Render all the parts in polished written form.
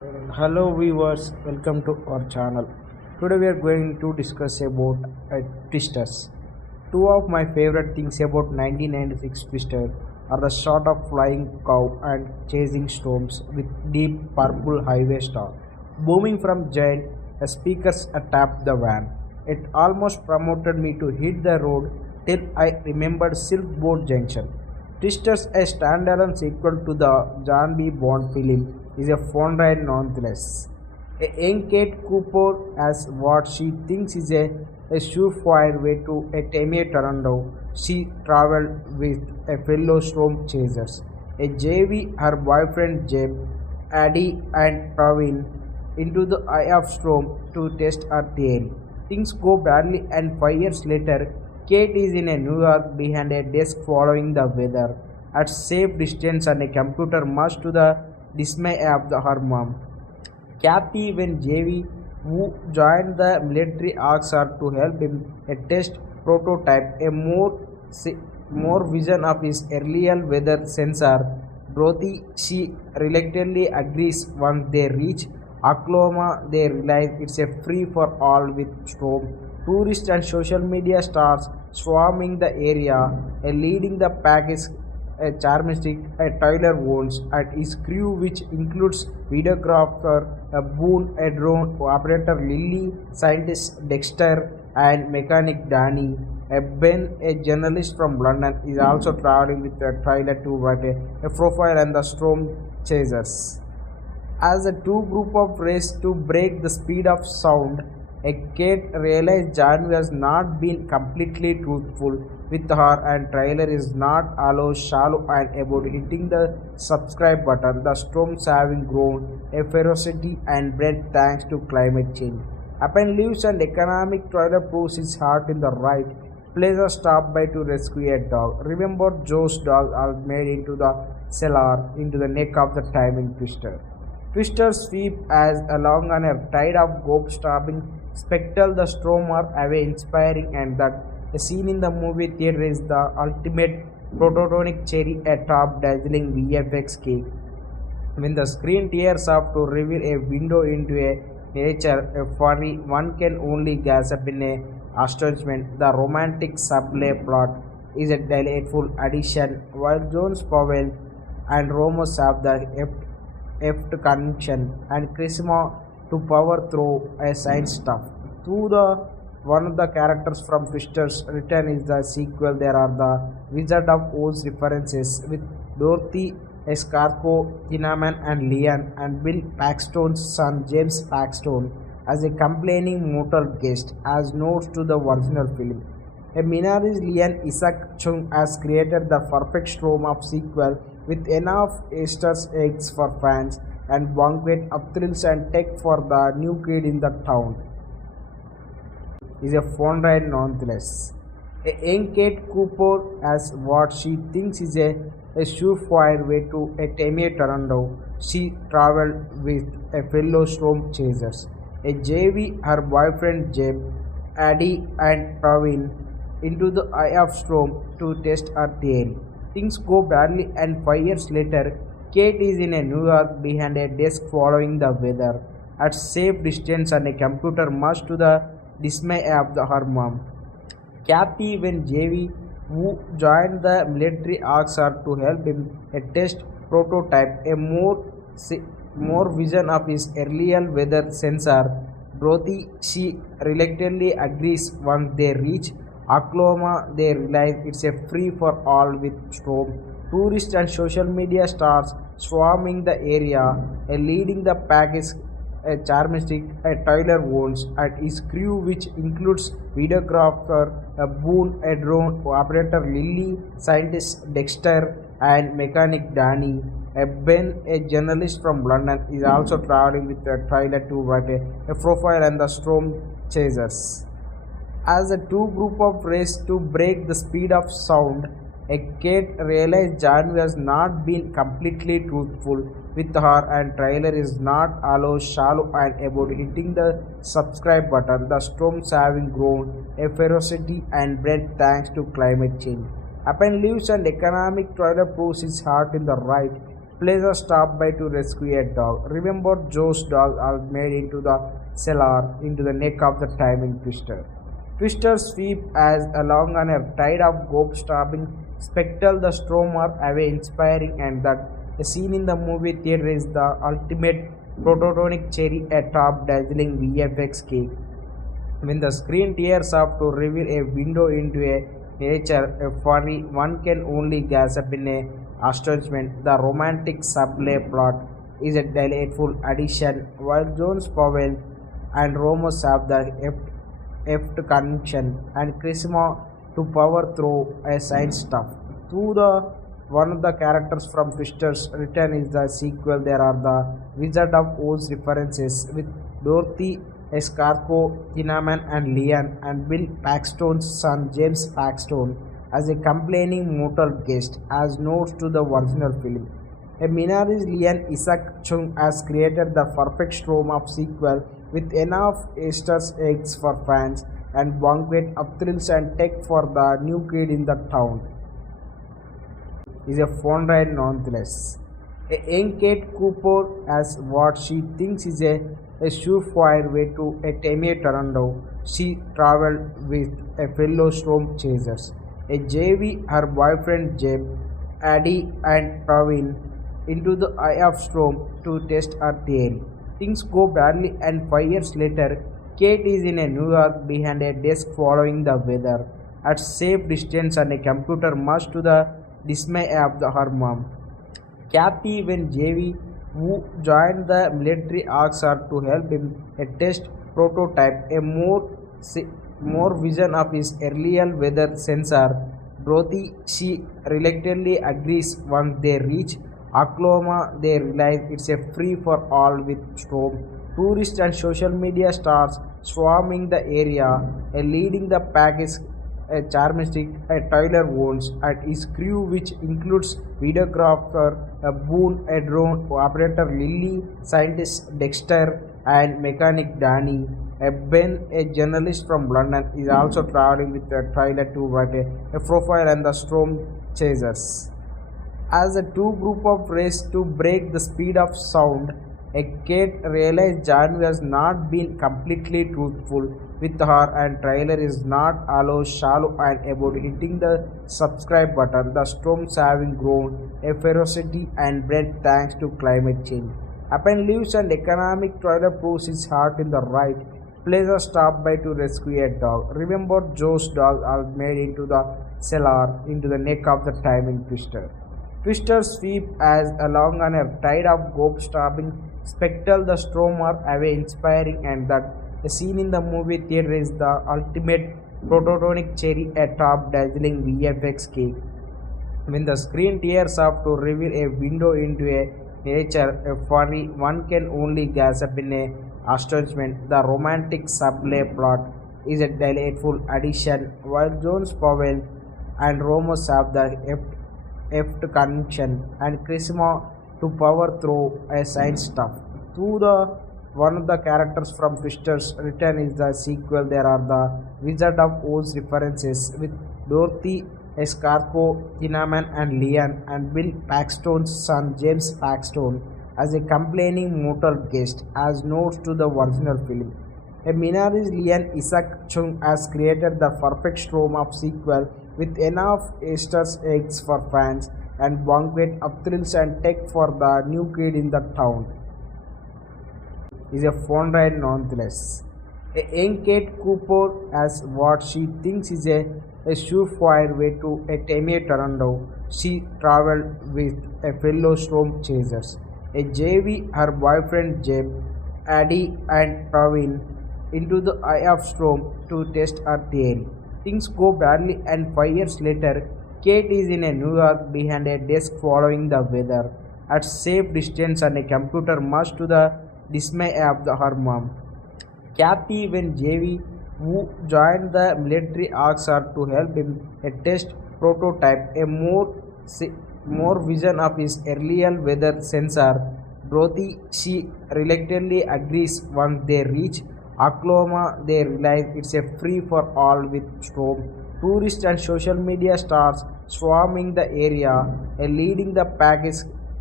Hello viewers, welcome to our channel. Today we are going to discuss about twisters. Two of my favorite things about 1996 twister are the shot of flying cow and chasing storms with deep purple highway star booming from giant speakers atop the van. It almost promoted me to hit the road till I remembered Silk Boat Junction. Twisters, a standalone sequel to the John B. Bond film, is a fun ride nonetheless. A young Kate Cooper as what she thinks is a surefire way to a tame Toronto. She traveled with a fellow storm chasers, a JV, her boyfriend Jeb, Addie, and Praveen into the eye of storm to test her theory. Things go badly, and 5 years later, Kate is in a New York behind a desk following the weather at safe distance and a computer, much to the dismay of her mom. Kathy, when JV, who joined the military, asks her to help him a test prototype, more vision of his earlier weather sensor. Dorothy, she reluctantly agrees. Once they reach Oklahoma, they realize it's a free for all with storm. Tourists and social media stars swarming the area. Leading the pack is a charmistic, a Tyler Owens, and his crew, which includes videographer Boone, a drone operator Lily, scientist Dexter, and mechanic Danny. Ben, a journalist from London, is also traveling with Tyler to write a profile on the storm chasers. As the two group of race to break the speed of sound, a Kate realized John was not being completely truthful with her, and trailer is not allow shallow and about hitting the subscribe button. The storms having grown a ferocity and bred thanks to climate change. Upon leaves and economic trailer proves his heart in the right place. A stop by to rescue a dog. Remember Joe's dog are made into the cellar into the neck of the timing twister. Twister sweep as along on a tide of gob-stopping spectacle the storm are away inspiring, and that a scene in the movie theater is the ultimate prototonic cherry atop dazzling VFX cake. When the screen tears up to reveal a window into a nature, a furry, one can only gasp in a astonishment. The romantic sublay plot is a delightful addition, while Jones Powell and Ramos have the connection and charisma to power through a science stuff. Through the one of the characters from Twister's Return is the sequel. There are the Wizard of Oz references with Dorothy Escarco, Kinnaman, and Leon, and Bill Paxton's son James Paxton as a complaining mortal guest, as notes to the original film. A Minari's Lee Isaac Chung has created the perfect storm of sequel with enough Easter eggs for fans and banquet of thrills and tech for the new kid in the town. Is a fun ride nonetheless. A young Kate Cooper as what she thinks is a surefire way to a tame Toronto. She traveled with a fellow storm chasers, a JV, her boyfriend Jeb, Addie, and Praveen into the eye of storm to test her theory. Things go badly, and 5 years later, Kate is in a New York behind a desk following the weather at safe distance and a computer, much to the dismay of her mom. Kathy, when JV, who joined the military, asks her to help him a test prototype, more vision of his earlier weather sensor. Dorothy, she reluctantly agrees. Once they reach Oklahoma, they realize it's a free for all with storm. Tourists and social media stars swarming the area. Leading the pack is a charmistic, a Tyler Owens, and his crew, which includes videographer Boone, a drone operator Lily, scientist Dexter, and mechanic Danny. Ben, a journalist from London, is also traveling with a trailer to write a profile on the storm chasers. As the two group of race to break the speed of sound, a Kate realized John was not being completely truthful with her, and trailer is not allow shallow and about hitting the subscribe button. The storms having grown a ferocity and bred thanks to climate change. Upon leaves and economic trailer proves his heart in the right Plaza stop by to rescue a dog. Remember, Joe's dog are made into the cellar into the neck of the timing twister. Twister sweep as along on a tide of gope stabbing spectacle the stormer away inspiring and that a scene in the movie theater is the ultimate prototonic cherry atop dazzling VFX cake. When the screen tears up to reveal a window into a nature, a furry, one can only gasp in a astonishment. The romantic subplay plot is a delightful addition, while Jones Powell and Ramos have the heft connection and charisma to power through a science stuff. Through the one of the characters from Twister's Return is the sequel. There are the Wizard of Oz references with Dorothy Escarco, Kinnaman and Leon and Bill Paxton's son James Paxton as a complaining mortal guest as notes to the original film. A minority Lee Isaac Chung has created the perfect storm of sequel with enough Easter eggs for fans and banquet of thrills and tech for the new kid in the town. Is a fun ride nonetheless. A young Kate Cooper has what she thinks is a surefire way to a Tammy Toronto. She traveled with a fellow storm chasers. A JV, her boyfriend Jeb, Addie and Praveen into the eye of storm to test her theory. Things go badly and 5 years later, Kate is in a New York behind a desk following the weather at safe distance on a computer much to the dismay of her mom. Kathy when JV who joined the military asks her to help him a test prototype a more vision of his earlier weather sensor. Dorothy she reluctantly agrees. Once they reach Oklahoma, they realize it's a free for all with storm. Tourists and social media stars swarming the area. A leading the pack is a charmistic, a Tyler Owens and his crew, which includes videographer Boone, a drone operator Lily, scientist Dexter, and mechanic Danny. Ben, a journalist from London, is also traveling with Tyler to write a profile on the storm chasers. As the two group of race to break the speed of sound, a Kate realized John has not been completely truthful with her and trailer is not allow shallow and about hitting the subscribe button. The storms having grown a ferocity and bred thanks to climate change. Upon leaves and economic trailer proves his heart in the right place a stop by to rescue a dog. Remember Joe's dog are made into the cellar into the neck of the timing twister. Twister sweep as along on a tide of gope stabbing spectacle the stormer away inspiring and that a scene in the movie theater is the ultimate prototonic cherry atop dazzling VFX cake. When the screen tears up to reveal a window into a nature, a furry, one can only gasp in a astonishment. The romantic subplay plot is a delightful addition, while Jones Powell and Ramos have the heft connection and charisma to power through a science stuff. Through the one of the characters from Twister's Return is the sequel. There are the Wizard of Oz references with Dorothy Escarco, Kinnaman and Leon and Bill Paxton's son James Paxton as a complaining mortal guest as notes to the original film. A minority Lee Isaac Chung has created the perfect storm of sequel with enough Easter eggs for fans and banquet of thrills and tech for the new kid in the town. Is a fun ride nonetheless. A young Kate Cooper has what she thinks is a surefire way to a Tammy Toronto. She traveled with a fellow storm chasers. A JV, her boyfriend Jeb, Addie and Praveen into the eye of storm to test her theory. Things go badly and 5 years later, Kate is in a New York behind a desk following the weather at safe distance on a computer much to the dismay of her mom. Kathy when JV who joined the military asks her to help him a test prototype a more vision of his earlier weather sensor. Dorothy she reluctantly agrees. Once they reach Oklahoma, they realize it's a free for all with storm. Tourists and social media stars swarming the area. A leading the pack is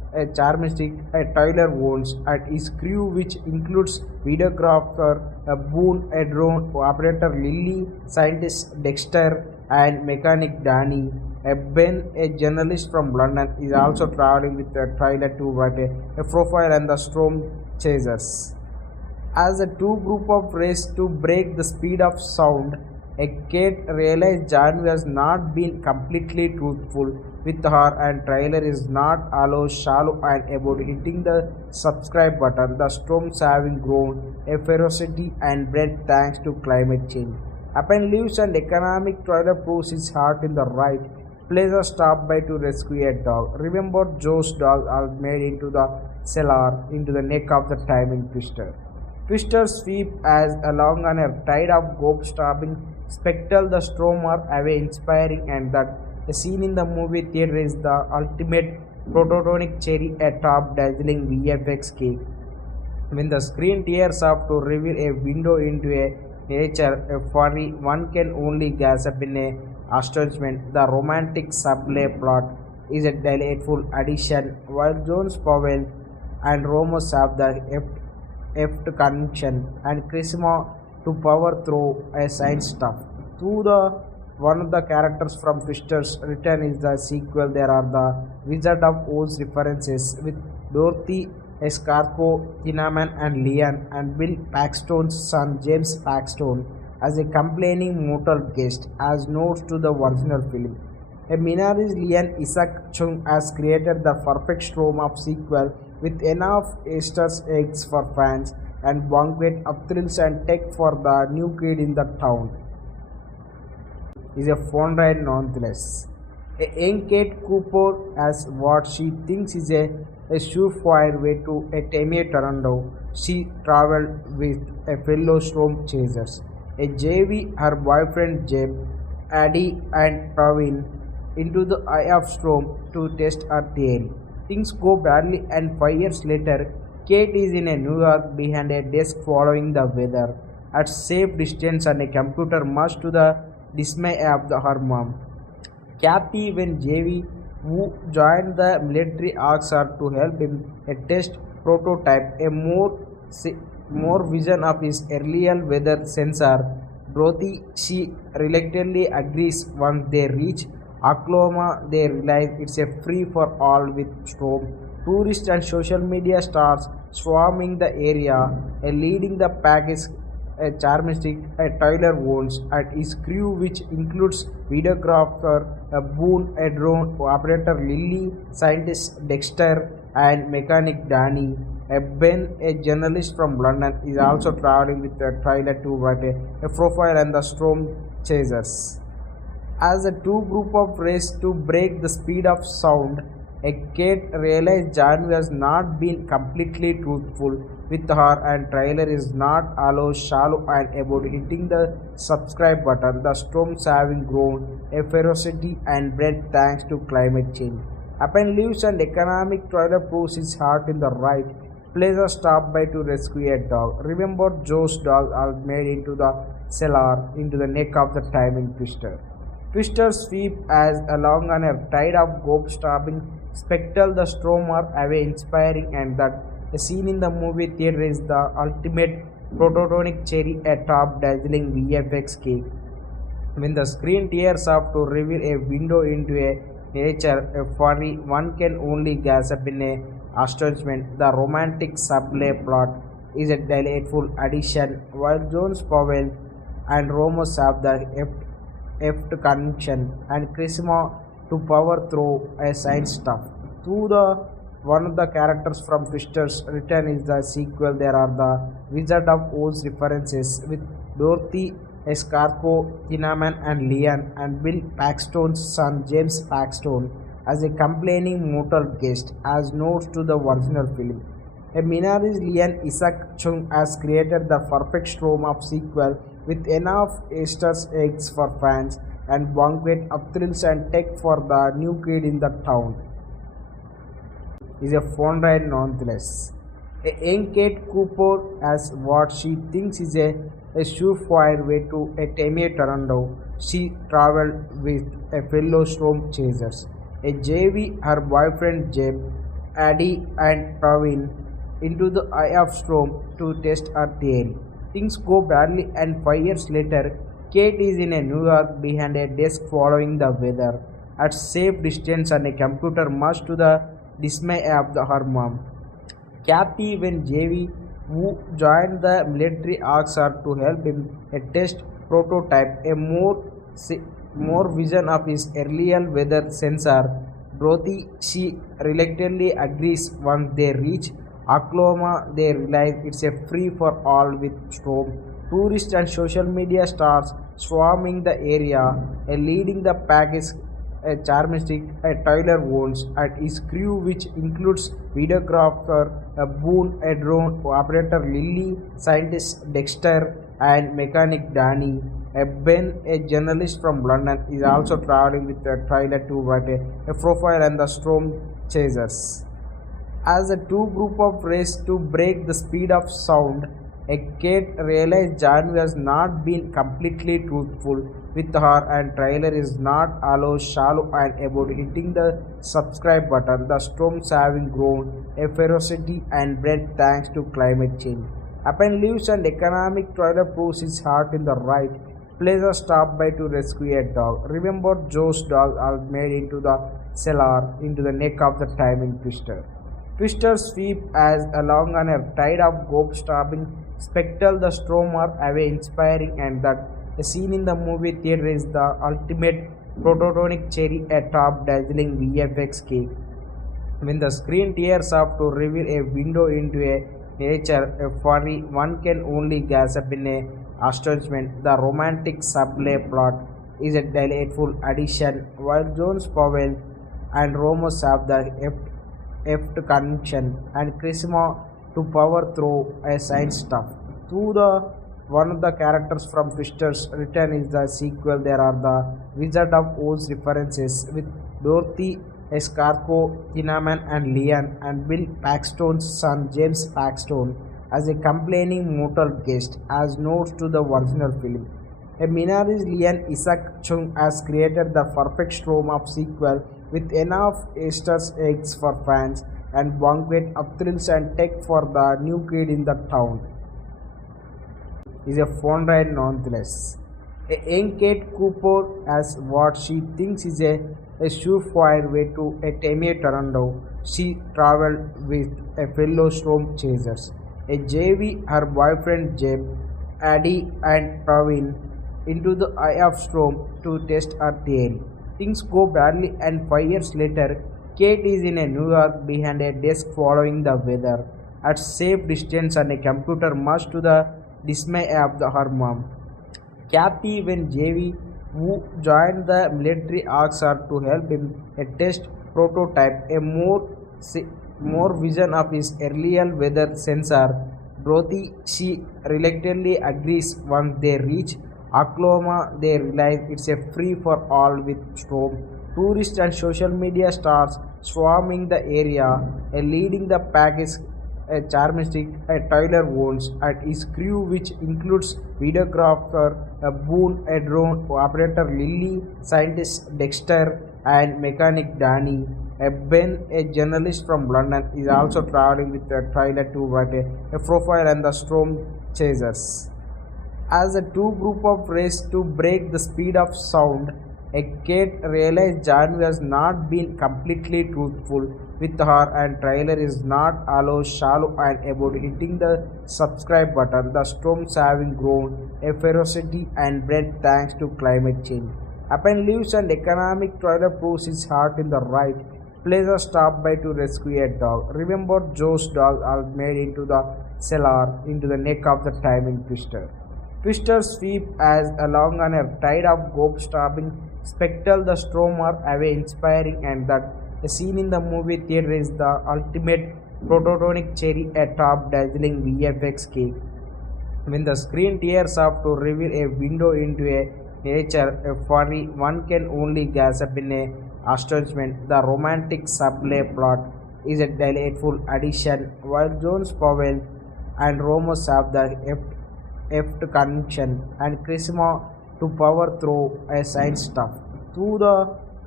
charmistic Tyler Owens and his crew, which includes videographer Boone, a drone operator Lily, scientist Dexter, and mechanic Danny. Ben, a journalist from London, is also traveling with a trailer to write a profile on the storm chasers. As the two group of race to break the speed of sound, a Kate realized John was not being completely truthful with her and trailer is not allow shallow and about hitting the subscribe button. The storms having grown a ferocity and breadth thanks to climate change. Upon leaves and economic trailer proves his heart in the right place a stop by to rescue a dog. Remember Joe's dog are made into the cellar into the neck of the timing twister. Twister sweep as along on a tide of gope stopping spectacle the storm are away inspiring and that a scene in the movie theater is the ultimate prototonic cherry atop dazzling VFX cake. When the screen tears up to reveal a window into a nature a furry, one can only gasp in a astonishment. The romantic subplay plot is a delightful addition, while Jones Powell and Ramos have the heft connection and charisma to power through a science stuff. Through the one of the characters from Twister's Return is the sequel. There are the Wizard of Oz references with Dorothy Escarpo, Tinnaman and Leon and Bill Paxton's son James Paxton as a complaining mortal guest as notes to the original film. A Minari's Lee Isaac Chung has created the perfect storm of sequel with enough Easter eggs for fans and banquet of thrills and tech for the new kid in the town. Is a fun ride nonetheless. A young Kate Cooper has what she thinks is a surefire way to a Tammy Toronto. She traveled with a fellow storm chasers. A JV, her boyfriend Jeb, Addie and Pravin into the eye of storm to test her theory. Things go badly and 5 years later, Kate is in a New York behind a desk following the weather at safe distance on a computer much to the dismay of her mom. Kathy, when JV, who joined the military, asks her to help him a test prototype, a more vision of his earlier weather sensor. Dorothy, she reluctantly agrees. Once they reach Oklahoma, they realize it's a free for all with storm. Tourists and social media stars swarming the area, leading the pack is a charmistic Tyler Owens and his crew, which includes videographer Boone, a drone operator Lily, scientist Dexter, and mechanic Danny. Ben, a journalist from London, is also traveling with a trailer to write a profile on the storm chasers. As the two group of race to break the speed of sound, a Kate realized John was not being completely truthful with her and trailer is not allow shallow and about hitting the subscribe button. The storms having grown a ferocity and breadth thanks to climate change. Upon leaves and economic trailer proves his heart in the right place a stop by to rescue a dog. Remember Joe's dog are made into the cellar into the neck of the timing twister. Twister sweep as along on a tide of gope stopping spectacle the storm are away inspiring and that a scene in the movie theater is the ultimate prototonic cherry atop dazzling VFX cake. When the screen tears up to reveal a window into a nature a furry, one can only gasp in a astonishment. The romantic subplay plot is a delightful addition, while Jones Powell and Ramos have the heft connection and charisma to power through a science stuff. Through the one of the characters from Twister's Return is the sequel. There are the Wizard of Oz references with Dorothy Escarpo, Tinnaman and Leon and Bill Paxton's son James Paxton as a complaining mortal guest as notes to the original film. A Minari's Lee Isaac Chung has created the perfect storm of sequel with enough Easter eggs for fans and banquet of thrills and tech for the new kid in the town. Is a fun ride nonetheless. A young Kate Cooper has what she thinks is a surefire way to a Tammy Toronto. She traveled with a fellow storm chasers. A JV, her boyfriend Jeb, Addie and Praveen into the eye of storm to test her theory. Things go badly, and 5 years later, Kate is in a New York behind a desk following the weather at safe distance, and a computer much to the dismay of her mom. Kathy, when JV, who joined the military, asks her to help him test prototype a more vision of his earlier weather sensor. Dorothy, she reluctantly agrees. Once they reach Oklahoma, they realize it's a free for all with storm. Tourists and social media stars swarming the area. A leading the pack is a charmistic, a Tyler Owens, and his crew, which includes videographer Boone, a drone operator Lily, scientist Dexter, and mechanic Danny. Ben, a journalist from London, is also traveling with a trailer to write a profile on the storm chasers. As the two group of race to break the speed of sound, a Kate realized John was not being completely truthful with her, and trailer is not allow shallow and about hitting the subscribe button. The storms having grown a ferocity and breadth thanks to climate change. Upon leaves and economic trailer proves his heart in the right place. A stop by to rescue a dog. Remember, Joe's dog are made into the cellar into the neck of the timing twister. Twister sweep as along on a tide of gope stopping spectacle the storm are away inspiring, and that a scene in the movie theater is the ultimate prototonic cherry atop dazzling VFX cake. When the screen tears up to reveal a window into a nature, a furry, one can only gasp in a astonishment. The romantic subplay plot is a delightful addition, while Jones Powell and Ramos have the heft connection and charisma to power through a science stuff. Through the one of the characters from Twister's Return is the sequel. There are the Wizard of Oz references with Dorothy, Escarco, Tinnaman, and Leon, and Bill Paxton's son James Paxton as a complaining mortal guest, as notes to the original film. A minority Lee Isaac Chung has created the perfect storm of sequel with enough Easter eggs for fans and banquet of thrills and tech for the new kid in the town. Is a fun ride nonetheless. A young Kate Cooper has what she thinks is a surefire way to a Tammy Toronto. She traveled with a fellow storm chasers. A JV, her boyfriend Jeb, Addie, and Praveen into the eye of storm to test her theory. Things go badly, and 5 years later, Kate is in a New York behind a desk following the weather at safe distance, and a computer much to the dismay of her mom. Kathy, when JV, who joined the military, asks her to help him test prototype a more vision of his earlier weather sensor. Dorothy, she reluctantly agrees. Once they reach Oklahoma, they realize it's a free for all with storm. Tourists and social media stars swarming the area. A leading the pack is a charmistic, a Tyler Owens, and his crew, which includes videographer Boone, a drone operator Lily, scientist Dexter, and mechanic Danny. Ben, a journalist from London, is also traveling with a trailer to write a profile on the storm chasers. As the two group of race to break the speed of sound, a Kate realized John was not being completely truthful with her, and trailer is not allow shallow and about hitting the subscribe button. The storms having grown a ferocity and breadth thanks to climate change. Upon leaves and economic trailer proves his heart in the right place. A stop by to rescue a dog. Remember, Joe's dog are made into the cellar into the neck of the timing twister. Twister sweep as along on a tide of gope stopping spectacle the storm are away inspiring, and that a scene in the movie theater is the ultimate prototonic cherry atop dazzling VFX cake. When the screen tears up to reveal a window into a nature, a furry, one can only gasp in a astonishment. The romantic subplay plot is a delightful addition, while Jones Powell and Ramos have the heft connection and charisma to power through a science stuff. Through the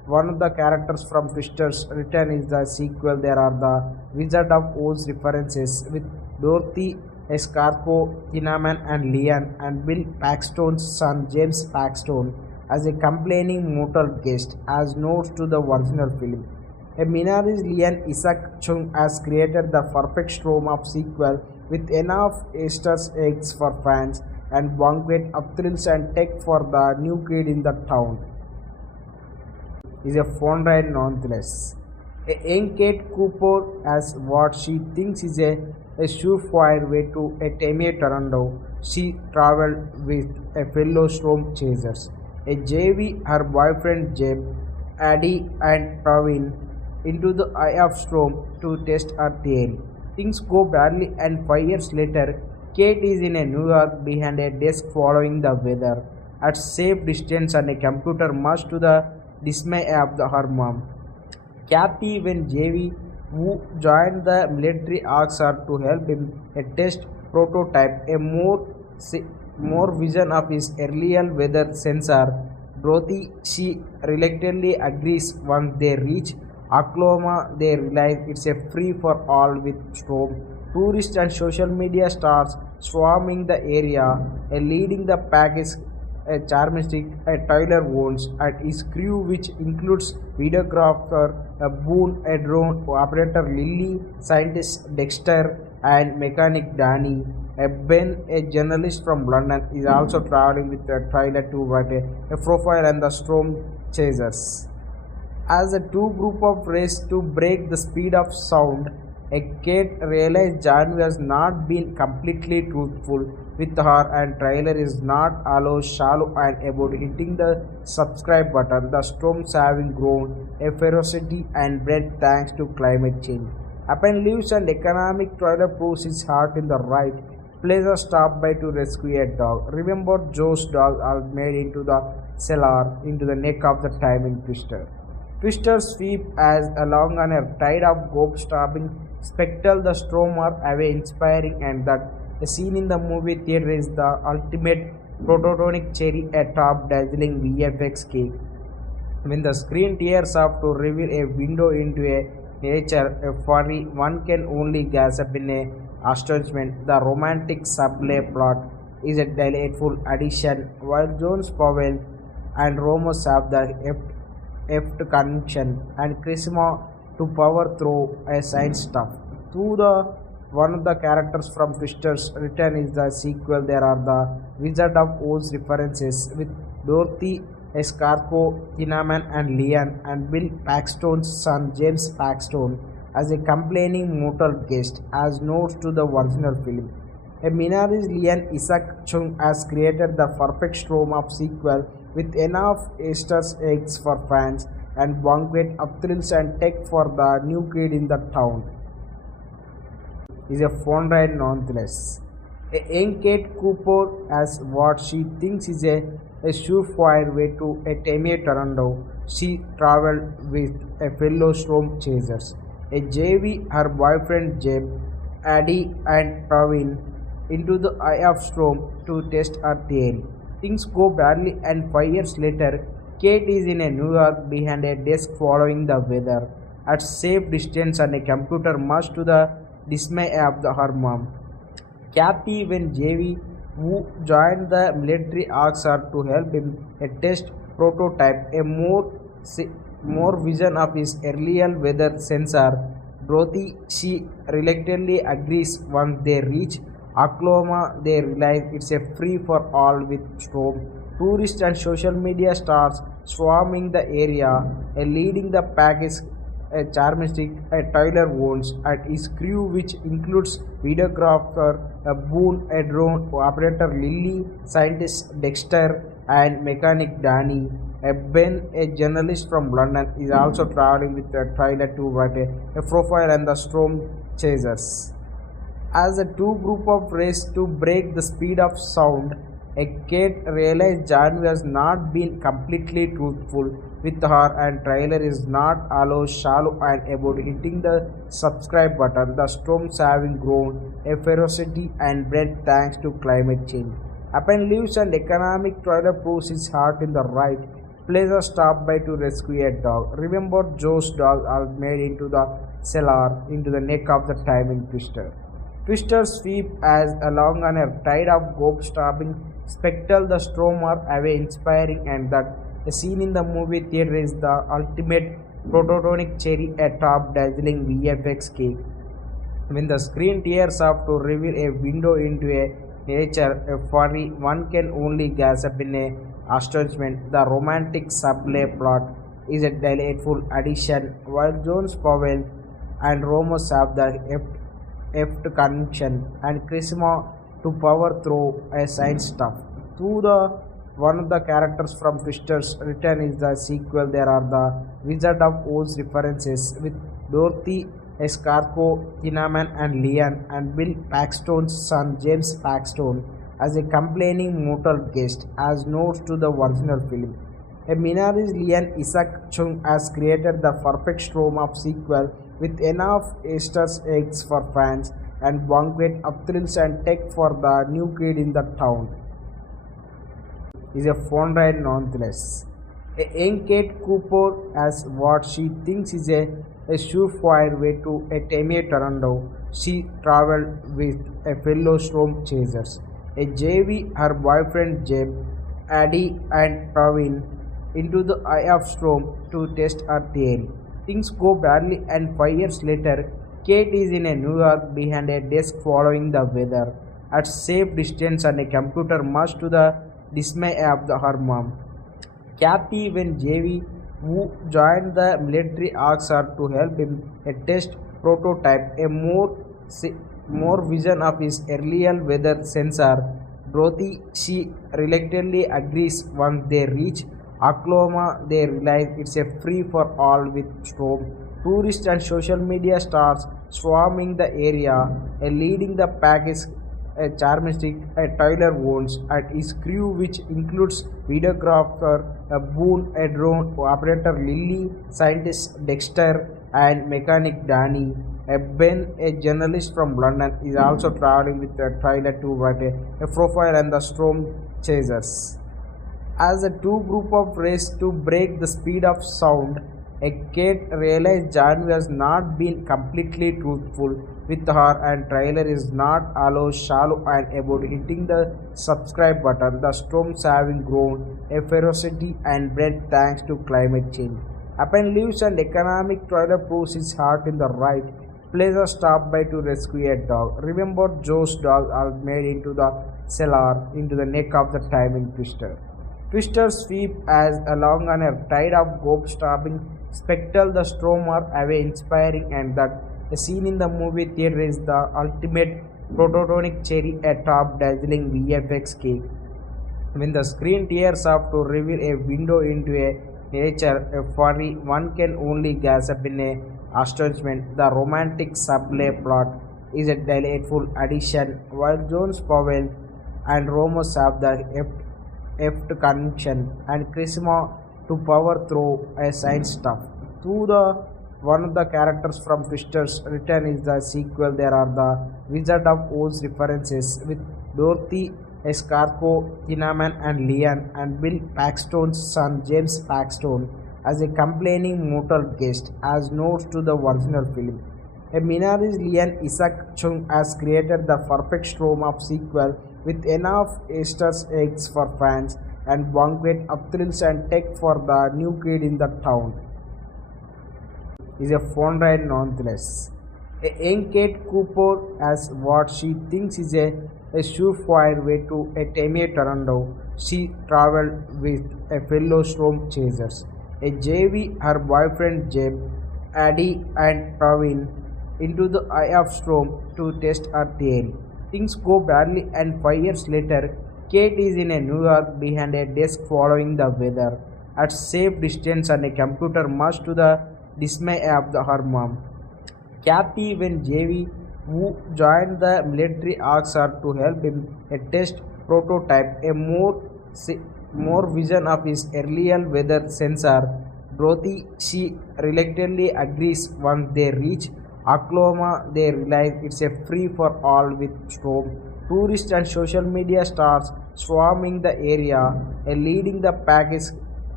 one of the characters from Twister's return is the sequel. There are the Wizard of Oz references with Dorothy Escarpo, Tinnaman and Leon, and Bill Paxton's son James Paxton as a complaining motor guest, as notes to the original film. A Minari's Lee Isaac Chung has created the perfect storm of sequel with enough Easter eggs for fans and banquet of thrills and tech for the new kid in the town. Is a fun ride nonetheless. A young Kate Cooper has what she thinks is a surefire way to a Tammy Toronto. She traveled with a fellow storm chasers. A JV, her boyfriend Jeb, Addie and Praveen into the eye of storm to test her theory. Things go badly and 5 years later, Kate is in a New York behind a desk following the weather at safe distance and a computer much to the dismay of her mom. Kathy, when JV, who joined the military, asks her to help him a test prototype, a more vision of his earlier weather sensor. Dorothy, she reluctantly agrees. Once they reach Oklahoma, they realize it's a free for all with storm. Tourists and social media stars swarming the area. A leading the pack is a charmistic, a Tyler Owens and his crew, which includes videographer Boone, a drone operator Lily, scientist Dexter, and mechanic Danny. Ben, a journalist from London, is also traveling with a trailer to write a profile on the storm chasers. As the two group of race to break the speed of sound, a Kate realized John has not been completely truthful with her and trailer is not allow shallow and about hitting the subscribe button. The storms having grown a ferocity and bred thanks to climate change. Upon leaves and economic trailer proves his heart in the right place a stop by to rescue a dog. Remember Joe's dog are made into the cellar into the neck of the timing Twister. Twister sweep as along on a tide of gobe stopping spectacle the storm are away inspiring and that a scene in the movie theater is the ultimate prototonic cherry atop dazzling VFX cake. When the screen tears up to reveal a window into a nature, a furry, one can only gasp in a astonishment. The romantic subplay plot is a delightful addition, while Jones Powell and Ramos have the heft connection and charisma to power through a science stuff. Through the one of the characters from Twister's return is the sequel. There are the Wizard of Oz references with Dorothy Escarpo, Tinnaman and Leon, and Bill Paxton's son James Paxton as a complaining motor guest, as notes to the original film. A Minari's Lee Isaac Chung has created the perfect storm of sequel with enough Easter eggs for fans and banquet of thrills and tech for the new kid in the town. Is a fun ride nonetheless. A young Kate Cooper has what she thinks is a surefire way to a Tammy Toronto. She traveled with a fellow storm chasers. A JV, her boyfriend Jeb, Addie and Praveen into the eye of storm to test her theory. Things go badly and 5 years later, Kate is in a New York behind a desk following the weather at safe distance and a computer much to the dismay of her mom. Kathy, when JV, who joined the military, asks her to help him a test prototype, a more vision of his earlier weather sensor. Dorothy, she reluctantly agrees. Once they reach Oklahoma, they realize it's a free for all with storm. Tourists and social media stars swarming the area. A leading the pack is a charmistic, a Tyler Owens and his crew, which includes videographer Boone, a drone operator Lily, scientist Dexter, and mechanic Danny. Ben, a journalist from London, is also traveling with a trailer to write a profile on the storm chasers. As the two group of race to break the speed of sound, a Kate realized John has not been completely truthful with her and trailer is not allow shallow and about hitting the subscribe button. The storms having grown a ferocity and bred thanks to climate change. Upon leaves and economic trailer proves his heart in the right plays a stop by to rescue a dog. Remember, Joe's dog are made into the cellar into the neck of the timing twister. Twister sweep as along on a tide of gope stopping spectacle the storm are away inspiring and that a scene in the movie theater is the ultimate prototonic cherry atop dazzling VFX cake. When the screen tears up to reveal a window into a nature, a furry, one can only gasp in a astonishment. The romantic subplay plot is a delightful addition, while Jones Powell and Ramos have the heft conviction and charisma to power through a science stuff. Through the one of the characters from Twister's Return is the sequel. There are the Wizard of Oz references with Dorothy Escarco, Tinnaman and Leon and Bill Paxton's son James Paxton as a complaining mortal guest as notes to the original film. A Minari's Lee Isaac Chung has created the perfect storm of sequel with enough Easter eggs for fans and banquet of thrills and tech for the new kid in the town. Is a fun ride nonetheless. A young Kate Cooper has what she thinks is a surefire way to a Tammy Toronto. She traveled with a fellow storm chasers. A JV, her boyfriend Jeb, Addie and Praveen into the eye of storm to test her theory. Things go badly and 5 years later, Kate is in a New York behind a desk following the weather at safe distance and a computer much to the dismay of her mom. Kathy, when JV, who joined the military, asks her to help him test prototype a more vision of his earlier weather sensor. Dorothy, she reluctantly agrees. Once they reach Oklahoma, they realize it's a free for all with storm. Tourists and social media stars swarming the area. Leading the pack is a charmistic Tyler Owens and his crew, which includes videographer Boone, a drone operator Lily, scientist Dexter, and mechanic Danny. Ben, a journalist from London, is also traveling with Tyler to write a profile on the storm chasers. As the two group of race to break the speed of sound, Kate realized John has not been completely truthful with her and Tyler is not allow shallow and about hitting the subscribe button. The storms having grown a ferocity and breadth thanks to climate change. Upon leaves and economic Tyler proves his heart in the right place a stop by to rescue a dog. Remember, Joe's dog are made into the cellar into the neck of the timing twister. Twister sweep as along on a tide of gope stopping spectacle the storm are away inspiring and that a scene in the movie theater is the ultimate prototonic cherry atop dazzling VFX cake. When the screen tears up to reveal a window into a nature, a furry, one can only gasp in a astonishment. The romantic subplay plot is a delightful addition, while Jones Powell and Ramos have the heft conviction and charisma to power through a science stuff. Through the one of the characters from Twister's Return is the sequel. There are the Wizard of Oz references with Dorothy Escarco, Tinnaman and Leon and Bill Paxton's son James Paxton as a complaining mortal guest as notes to the original film. A Minari's Lee Isaac Chung has created the perfect storm of sequel with enough Easter eggs for fans and banquet of thrills and tech for the new kid in the town. Is a fun ride nonetheless. A young Kate Cooper has what she thinks is a surefire way to a Tammy Toronto. She traveled with a fellow storm chasers. A JV, her boyfriend Jeb, Addie and Praveen into the eye of storm to test her theory. Things go badly and 5 years later, Kate is in a New York behind a desk following the weather at safe distance and a computer much to the dismay of her mom. Kathy, when JV, who joined the military, asks her to help him test prototype a more vision of his earlier weather sensor. Dorothy, she reluctantly agrees. Once they reach Oklahoma, they realize it's a free for all with storm. Tourists and social media stars swarming the area. Leading the pack is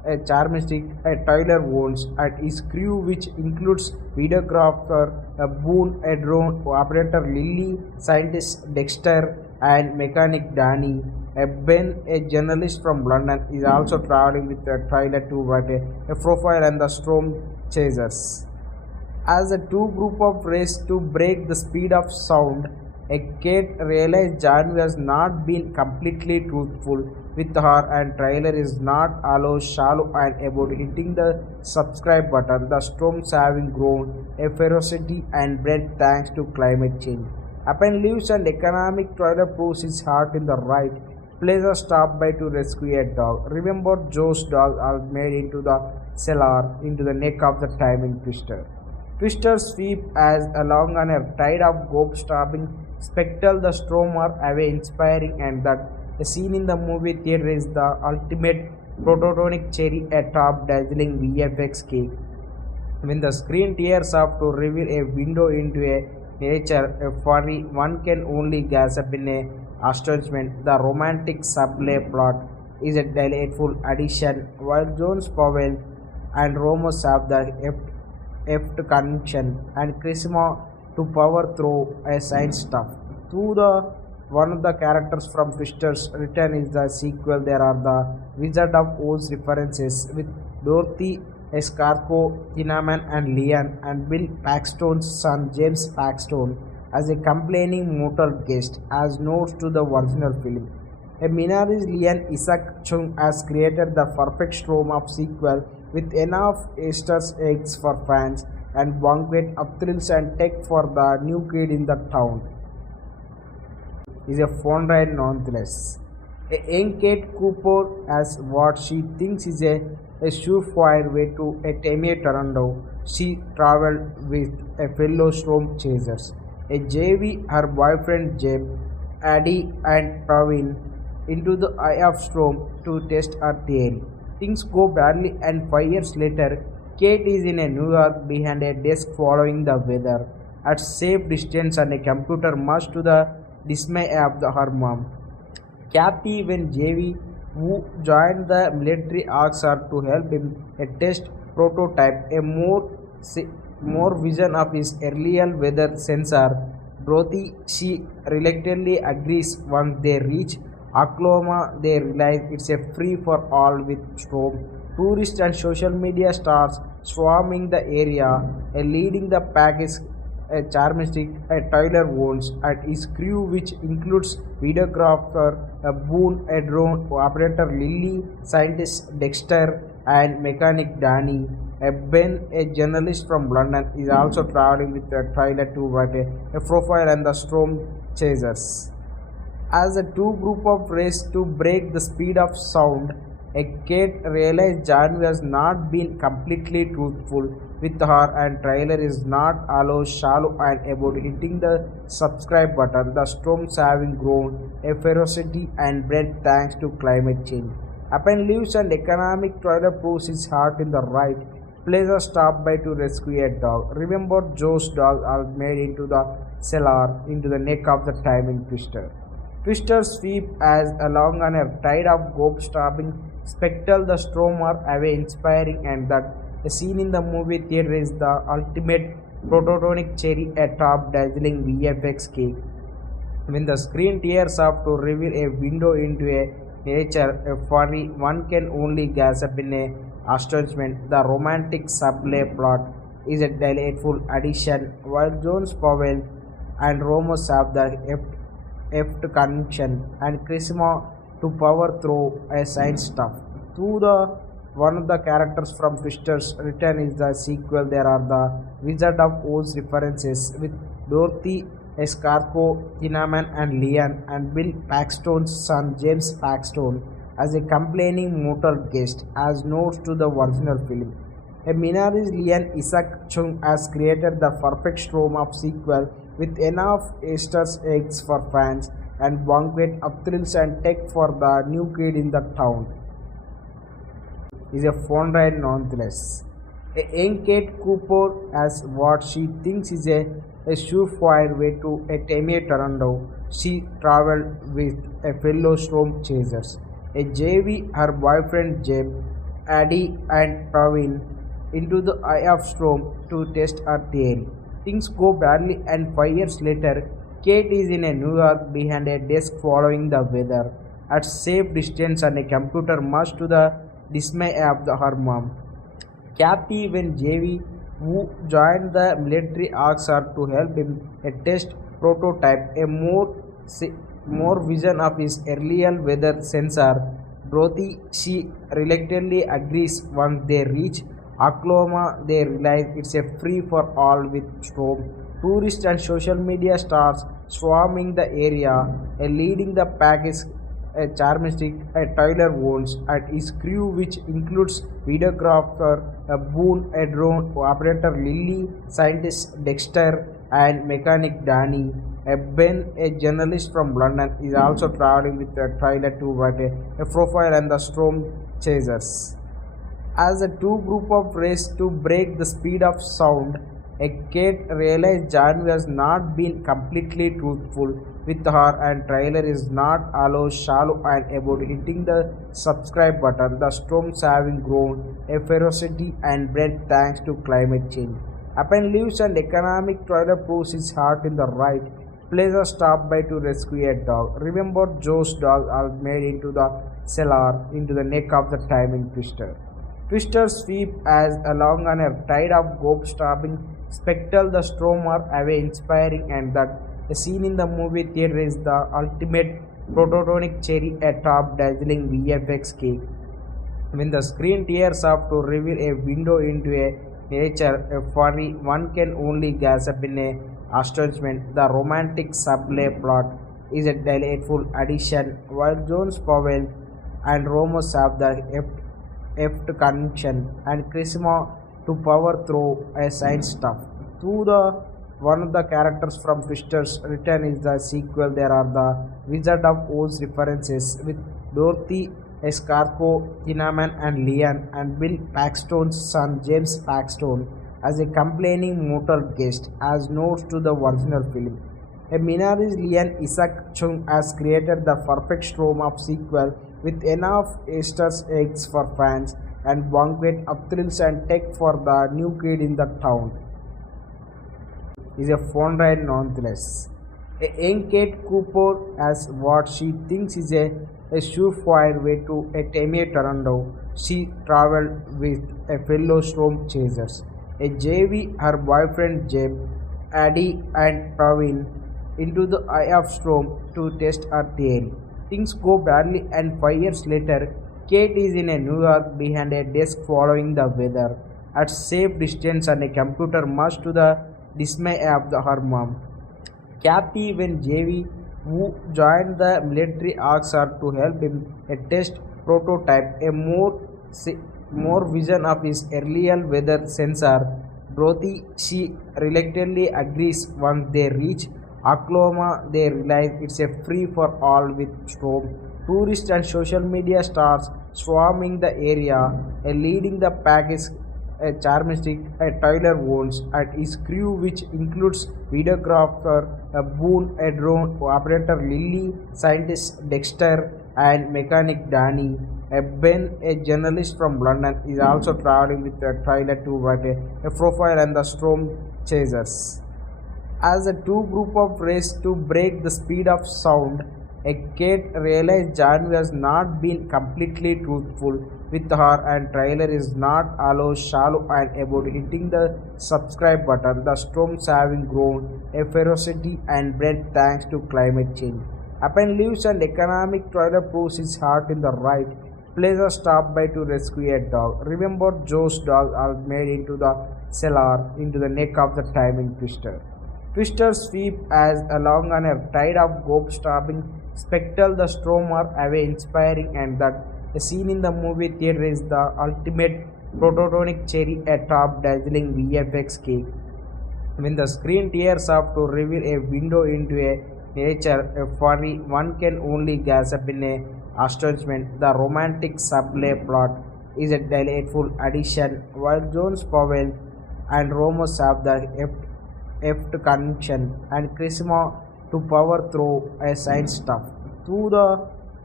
Tyler Owens, and his crew, which includes videographer Boone, a drone operator Lily, scientist Dexter, and mechanic Danny. Ben, a journalist from London, is also traveling with Tyler to write a profile on the storm chasers. As the two group of race to break the speed of sound, a Kate realized John was not being completely truthful with her and trailer is not allow shallow and about hitting the subscribe button. The storms having grown a ferocity and bread thanks to climate change. Upon leaves and economic trailer proves his heart in the right place a stop by to rescue a dog. Remember Joe's dog are made into the cellar into the neck of the timing twister. Twister sweep as along on a tide of gope stopping spectacle the storm are away inspiring and that the scene in the movie theater is the ultimate prototonic cherry atop dazzling VFX cake. When the screen tears up to reveal a window into a nature, a furry, one can only gasp in a astonishment. The romantic subplay plot is a delightful addition, while Jones Powell and Ramos have the heft conviction and charisma to power through a science stuff. Through the one of the characters from Twister's Return is the sequel. There are the Wizard of Oz references with Dorothy Escarco, Tinnaman and Leon and Bill Paxton's son James Paxton as a complaining mortal guest as notes to the original film. A Minari's Lee Isaac Chung has created the perfect storm of sequel with enough Easter eggs for fans and banquet of thrills and tech for the new kid in the town. Is a fun ride nonetheless. A young Kate Cooper has what she thinks is a surefire way to a Tammy Toronto. She traveled with a fellow storm chasers. A JV, her boyfriend Jeb, Addie and Praveen into the eye of storm to test her theory. Things go badly and 5 years later, Kate is in a New York behind a desk following the weather at safe distance and a computer much to the dismay of her mom. Kathy, when JV, who joined the military, asks her to help him test prototype a more vision of his earlier weather sensor. Dorothy, she reluctantly agrees. Once they reach Oklahoma, they realize it's a free for all with storm. Tourists and social media stars swarming the area. Leading the pack is a charmistic Tyler Owens and his crew, which includes videographer Boone, a drone operator Lily, scientist Dexter, and mechanic Danny. Ben, a journalist from London, is also traveling with Tyler to write a profile on the storm chasers. As the two group of race to break the speed of sound, a Kate realized John was not being completely truthful with her and trailer is not allow shallow and about hitting the subscribe button. The storms having grown a ferocity and bread thanks to climate change. Upon leaves and economic trailer proves his heart in the right place a stop by to rescue a dog. Remember Joe's dog are made into the cellar into the neck of the timing twister. Twister sweep as along on a tide of gope stopping spectacle the storm are away inspiring and that the scene in the movie theater is the ultimate prototonic cherry atop dazzling VFX cake. When the screen tears up to reveal a window into a nature, a furry, one can only gasp in a astonishment. The romantic subplay plot is a delightful addition, while Jones Powell and Ramos have the heft conviction and charisma to power through a science stuff. Through the one of the characters from Twister's Return is the sequel. There are the Wizard of Oz references with Dorothy Escarco, Tinnaman and Leon and Bill Paxton's son James Paxton as a complaining mortal guest as notes to the original film. A Minari's Lee Isaac Chung has created the perfect storm of sequel with enough Easter eggs for fans and banquet of thrills and tech for the new kid in the town. Is a fun ride nonetheless. A young Kate Cooper has what she thinks is a surefire way to a Tammy Toronto. She traveled with a fellow storm chasers. A JV, her boyfriend Jeb, Addie and Praveen into the eye of storm to test her theory. Things go badly, and 5 years later, Kate is in a New York behind a desk following the weather at safe distance, and a computer much to the dismay of her mom. Kathy, when JV, who joined the military, asks her to help him a test prototype, more vision of his earlier weather sensor. Dorothy, she reluctantly agrees. Once they reach Oklahoma, they realize it's a free for all with storm. Tourists and social media stars swarming the area. Leading the pack is a charmistic, a Tyler Owens, and his crew, which includes videographer Boone, a drone operator Lily, scientist Dexter, and mechanic Danny. Ben, a journalist from London, is also traveling with Tyler to write a profile on the storm chasers. As the two group of race to break the speed of sound, a Kate realized John was not being completely truthful with her, and Tyler is not always shallow and about hitting the subscribe button. The storms having grown a ferocity and bred thanks to climate change. Upon leaves and economic, Tyler proves his heart in the right place. A stop by to rescue a dog. Remember, Joe's dog are made into the cellar into the neck of the timing twister. Twister sweep as along on a tide of gob-stopping spectacle. The storm are away inspiring, and that a scene in the movie theater is the ultimate protonic cherry atop dazzling VFX cake. When the screen tears up to reveal a window into a nature, a furry, one can only gasp in a astonishment. The romantic subplay plot is a delightful addition, while Jones Powell and Ramos have the heft connection and charisma to power through a science stuff. Through the one of the characters from Twister's Return is the sequel. There are the Wizard of Oz references with Dorothy Escarpo, Tinnaman and Leon, and Bill Paxton's son James Paxton as a complaining motor guest as notes to the original film. A Minari's Lee Isaac Chung has created the perfect storm of sequel with enough Easter eggs for fans and banquet of thrills and tech for the new kid in the town. Is a fun ride nonetheless. A young Kate Cooper has what she thinks is a surefire way to a Tammy Toronto. She traveled with a fellow storm chasers. A JV, her boyfriend Jeb, Addie and Praveen into the eye of storm to test her theory. Things go badly, and 5 years later, Kate is in a New York behind a desk following the weather at safe distance, and a computer much to the dismay of her mom. Kathy, when JV, who joined the military, asks her to help him a test prototype, more vision of his earlier weather sensor. Dorothy, she reluctantly agrees. Once they reach Oklahoma, they realize it's a free for all with storm. Tourists and social media stars swarming the area. Leading the pack is a charmistic, a Tyler Owens, and his crew, which includes videographer Boone, a drone operator Lily, scientist Dexter, and mechanic Danny. Ben, a journalist from London, is also traveling with Tyler to write a profile on the storm chasers. As the two group of race to break the speed of sound, a Kate realized John was not being completely truthful with her, and Tyler is not always shallow and about hitting the subscribe button. The storms having grown a ferocity and bred thanks to climate change. Upon leaves and economic, Tyler proves his heart in the right place. A stop by to rescue a dog. Remember, Joe's dog are made into the cellar into the neck of the timing twister. Twister sweep as along on a tide of gob-stopping spectacle. The storm are away inspiring, and that a scene in the movie theater is the ultimate protonic cherry atop dazzling VFX cake. When the screen tears up to reveal a window into a nature, a furry, one can only gasp in a astonishment. The romantic subplay plot is a delightful addition, while Jones Powell and Ramos have the heft connection and charisma to power through a science stuff. Through the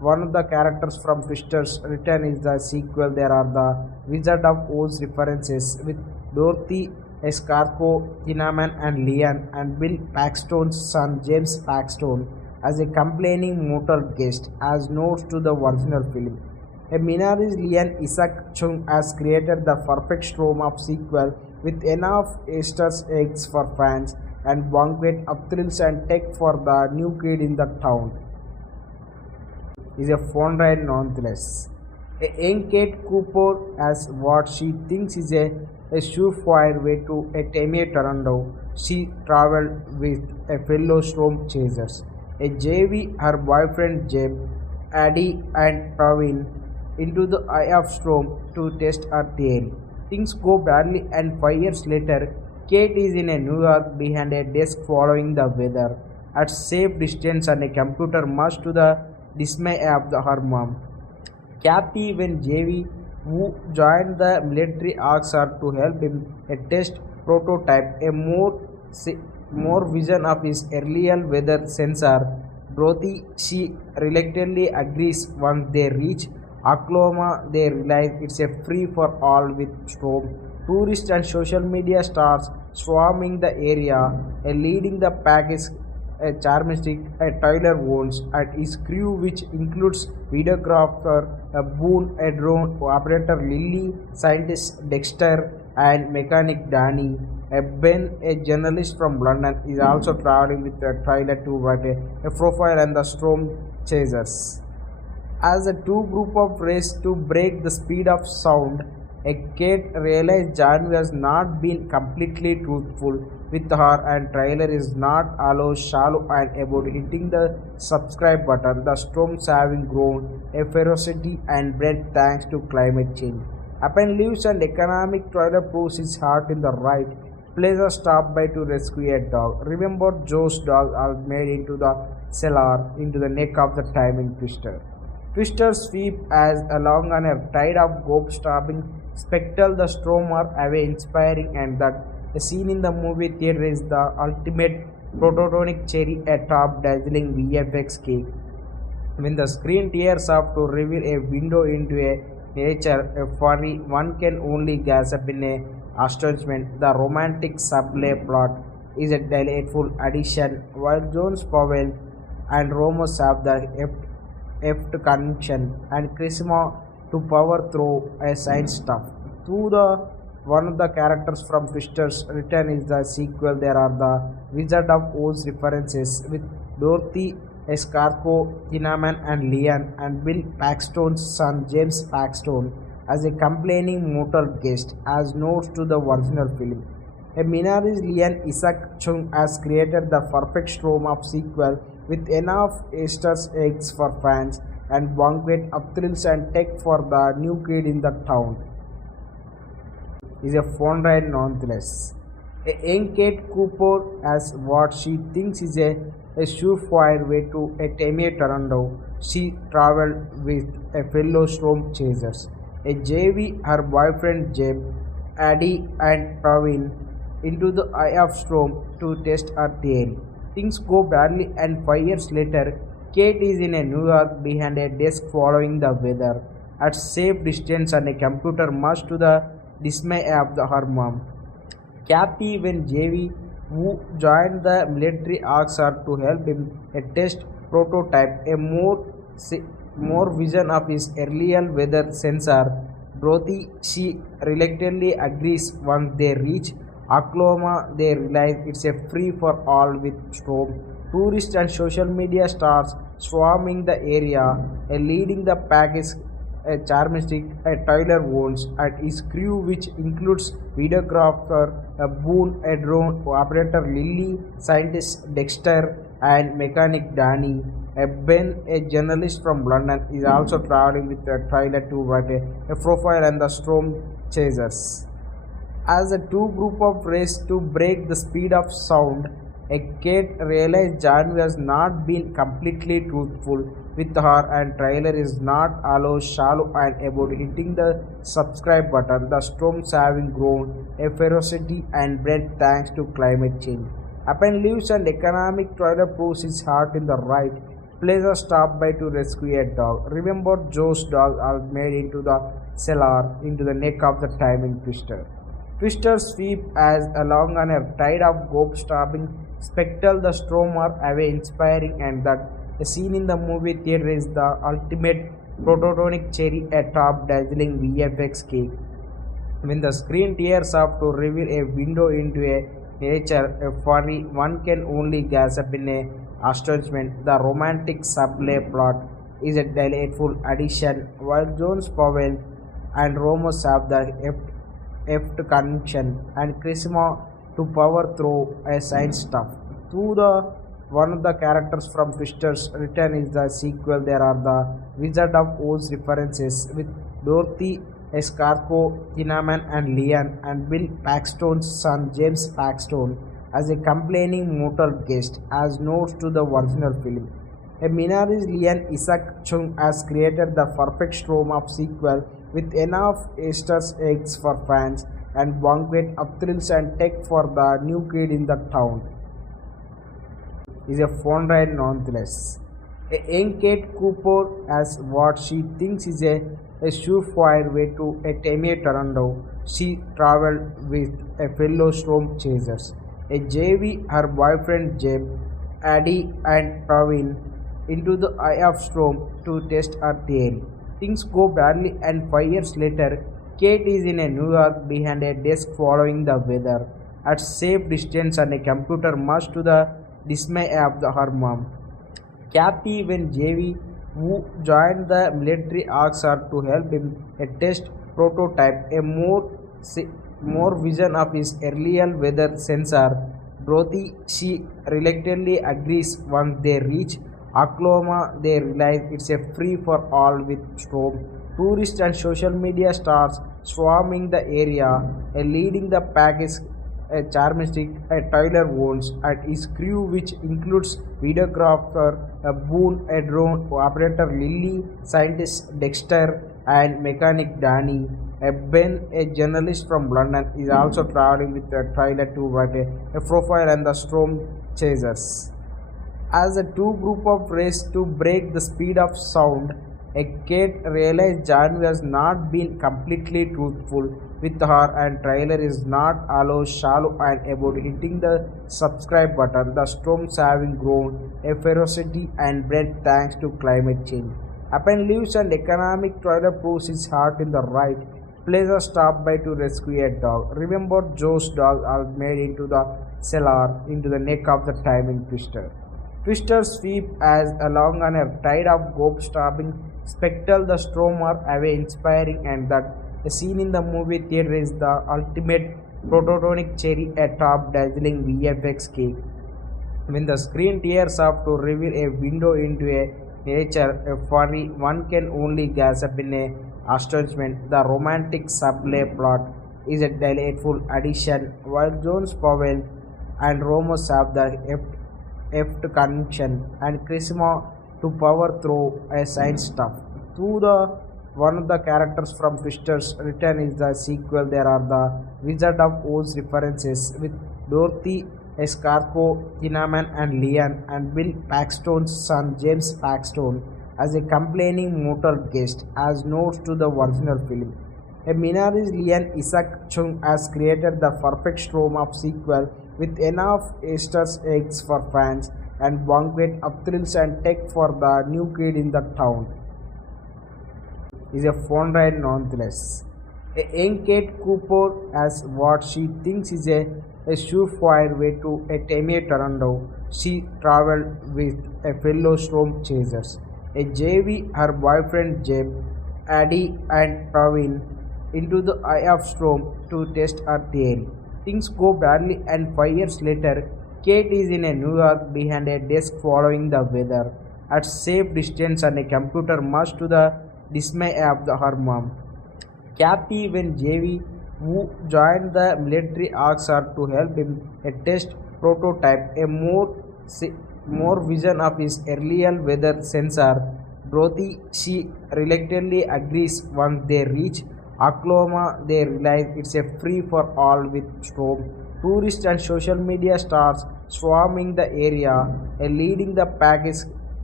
one of the characters from Twister's return is the sequel. There are the Wizard of Oz references with Dorothy Escargot-Kinnaman and Leon and Bill Paxton's son James Paxton as a complaining motor guest as notes to the original film. A minorist Lee Isaac Chung has created the perfect storm of sequel with enough Easter eggs for fans and banquet of thrills and tech for the new kid in the town. Is a fun ride nonetheless. A young Kate Cooper has what she thinks is a surefire way to a Tammy Toronto. She traveled with a fellow storm chasers. A JV, her boyfriend Jeb, Addie and Praveen into the eye of storm to test her theory. Things go badly and 5 years later, Kate is in a New York behind a desk following the weather at safe distance and a computer much to the dismay of her mom. Kathy, when JV, who joined the military, asks her to help him a test prototype, a more vision of his earlier weather sensor. Dorothy, she reluctantly agrees. Once they reach Oklahoma, they realize it's a free for all with storm. Tourists and social media stars swarming the area. Leading the pack is a charmistic, Tyler Owens and his crew, which includes videographer Boone, a drone operator Lily, scientist Dexter, and mechanic Danny. Ben, a journalist from London, is also traveling with Tyler to write a profile on the storm chasers. As the two group of race to break the speed of sound, Kate realized John has not been completely truthful with her and Tyler is not always shallow and about hitting the subscribe button. The storms having grown a ferocity and bred thanks to climate change. Upon leaves and economic, Tyler proves his heart in the right place. A stop by to rescue a dog. Remember, Joe's dog are made into the cellar into the neck of the timing Twister. Twister sweep as along on a tide of gob-stopping spectacle. The storm are away inspiring, and that scene in the movie theater is the ultimate prototonic cherry atop dazzling VFX cake. When the screen tears up to reveal a window into a nature, a furry, one can only gasp in a astonishment. The romantic subplay plot is a delightful addition, while Jones Powell and Ramos have the conviction and charisma to power through a science stuff. Through the one of the characters from Twister's return is the sequel. There are the Wizard of Oz references with Dorothy Escargot-Kinnaman and Leon and Bill Paxton's son James Paxton as a complaining motor guest as notes to the original film. A minorist Lee Isaac Chung has created the perfect storm of sequel with enough Easter eggs for fans and banquet of thrills and tech for the new kid in the town. Is a fun ride nonetheless. A young Kate Cooper has what she thinks is a surefire way to a Tammy Toronto. She traveled with a fellow storm chasers. A JV, her boyfriend Jeb, Addie and Praveen into the eye of storm to test her theory. Things go badly and 5 years later, Kate is in a New York behind a desk following the weather at safe distance and a computer much to the dismay of her mom. Kathy, when JV, who joined the military, asks her to help him a test prototype, a more vision of his earlier weather sensor. Dorothy, she reluctantly agrees. Once they reach Oklahoma, they realize it's a free for all with storm. Tourists and social media stars swarming the area. Leading the pack is a charmistic, Tyler Owens and his crew, which includes videographer Boone, a drone operator Lily, scientist Dexter, and mechanic Danny. Ben, a journalist from London, is also traveling with Tyler to write a profile on the storm chasers. As the two group of race to break the speed of sound, Kate realized John has not been completely truthful with her and Tyler is not always shallow and about hitting the subscribe button. The storms having grown a ferocity and bred thanks to climate change. Upon leaves and economic, Tyler proves his heart in the right Plaza stop by to rescue a dog. Remember, Joe's dog are made into the cellar into the neck of the timing twister. Twister sweep as along on a tide of gope stabbing spectacle the stormer away inspiring and that a scene in the movie theater is the ultimate prototonic cherry atop dazzling VFX cake. When the screen tears up to reveal a window into a nature, a furry, one can only gasp in a astonishment. The romantic subplay plot is a delightful addition, while Jones Powell and Ramos have the heft connection and charisma to power through a science stuff. Through the one of the characters from Twister's return is the sequel. There are the Wizard of Oz references with Dorothy Escarco, Tinnaman and Leon and Bill Paxton's son James Paxton as a complaining motor guest as notes to the original film. A Minari's Lee Isaac Chung has created the perfect storm of sequel with enough Easter eggs for fans and banquet of thrills and tech for the new kid in the town. Is a fun ride nonetheless. A young Kate Cooper has what she thinks is a surefire way to a Tammy Toronto. She traveled with a fellow storm chasers. A JV, her boyfriend Jeb, Addie and Praveen into the eye of storm to test her theory. Things go badly and 5 years later, Kate is in a New York behind a desk following the weather at safe distance on a computer much to the dismay of her mom. Kathy when JV who joined the military asks her to help him a test prototype a more vision of his earlier weather sensor. Dorothy she reluctantly agrees. Once they reach Oklahoma, they realize it's a free for all with storm. Tourists and social media stars swarming the area. A leading the pack is a charmistic, a Tyler Owens and his crew, which includes videographer Boone, a drone operator Lily, scientist Dexter, and mechanic Danny. Ben, a journalist from London, is also traveling with a Tyler to write a profile on the storm chasers. As the two group of race to break the speed of sound, a Kate realized John has not been completely truthful with her and trailer is not allow shallow and about hitting the subscribe button. The storms having grown a ferocity and breadth thanks to climate change. Upon leaves and economic trailer proves his heart in the right place a stop by to rescue a dog. Remember Joe's dog are made into the cellar into the neck of the timing twister. Twister sweep as along on a tide of gope stabbing spectacle the stormer away inspiring and that a scene in the movie theater is the ultimate prototonic cherry atop dazzling VFX cake. When the screen tears up to reveal a window into a nature, a furry, one can only gasp in a astonishment. The romantic subplay plot is a delightful addition, while Jones Powell and Ramos have the heft connection and charisma to power through a science stuff. Through the one of the characters from Twister's return is the sequel. There are the Wizard of Oz references with Dorothy Escarco, Tinnaman and Leon and Bill Paxton's son James Paxton as a complaining motor guest as notes to the original film. A Minari's Lee Isaac Chung has created the perfect storm of sequel with enough Easter eggs for fans and banquet of thrills and tech for the new kid in the town. Is a fun ride nonetheless. A young Kate Cooper has what she thinks is a surefire way to a Tammy Toronto. She traveled with a fellow storm chasers. A JV, her boyfriend Jeb, Addie and Praveen into the eye of storm to test her theory. Things go badly and 5 years later, Kate is in a New York behind a desk following the weather at safe distance on a computer much to the dismay of her mom. Kathy when JV who joined the military asks her to help him a test prototype a more vision of his earlier weather sensor. Dorothy she reluctantly agrees. Once they reach Oklahoma, they realize it's a free for all with storm. Tourists and social media stars swarming the area. A leading the pack is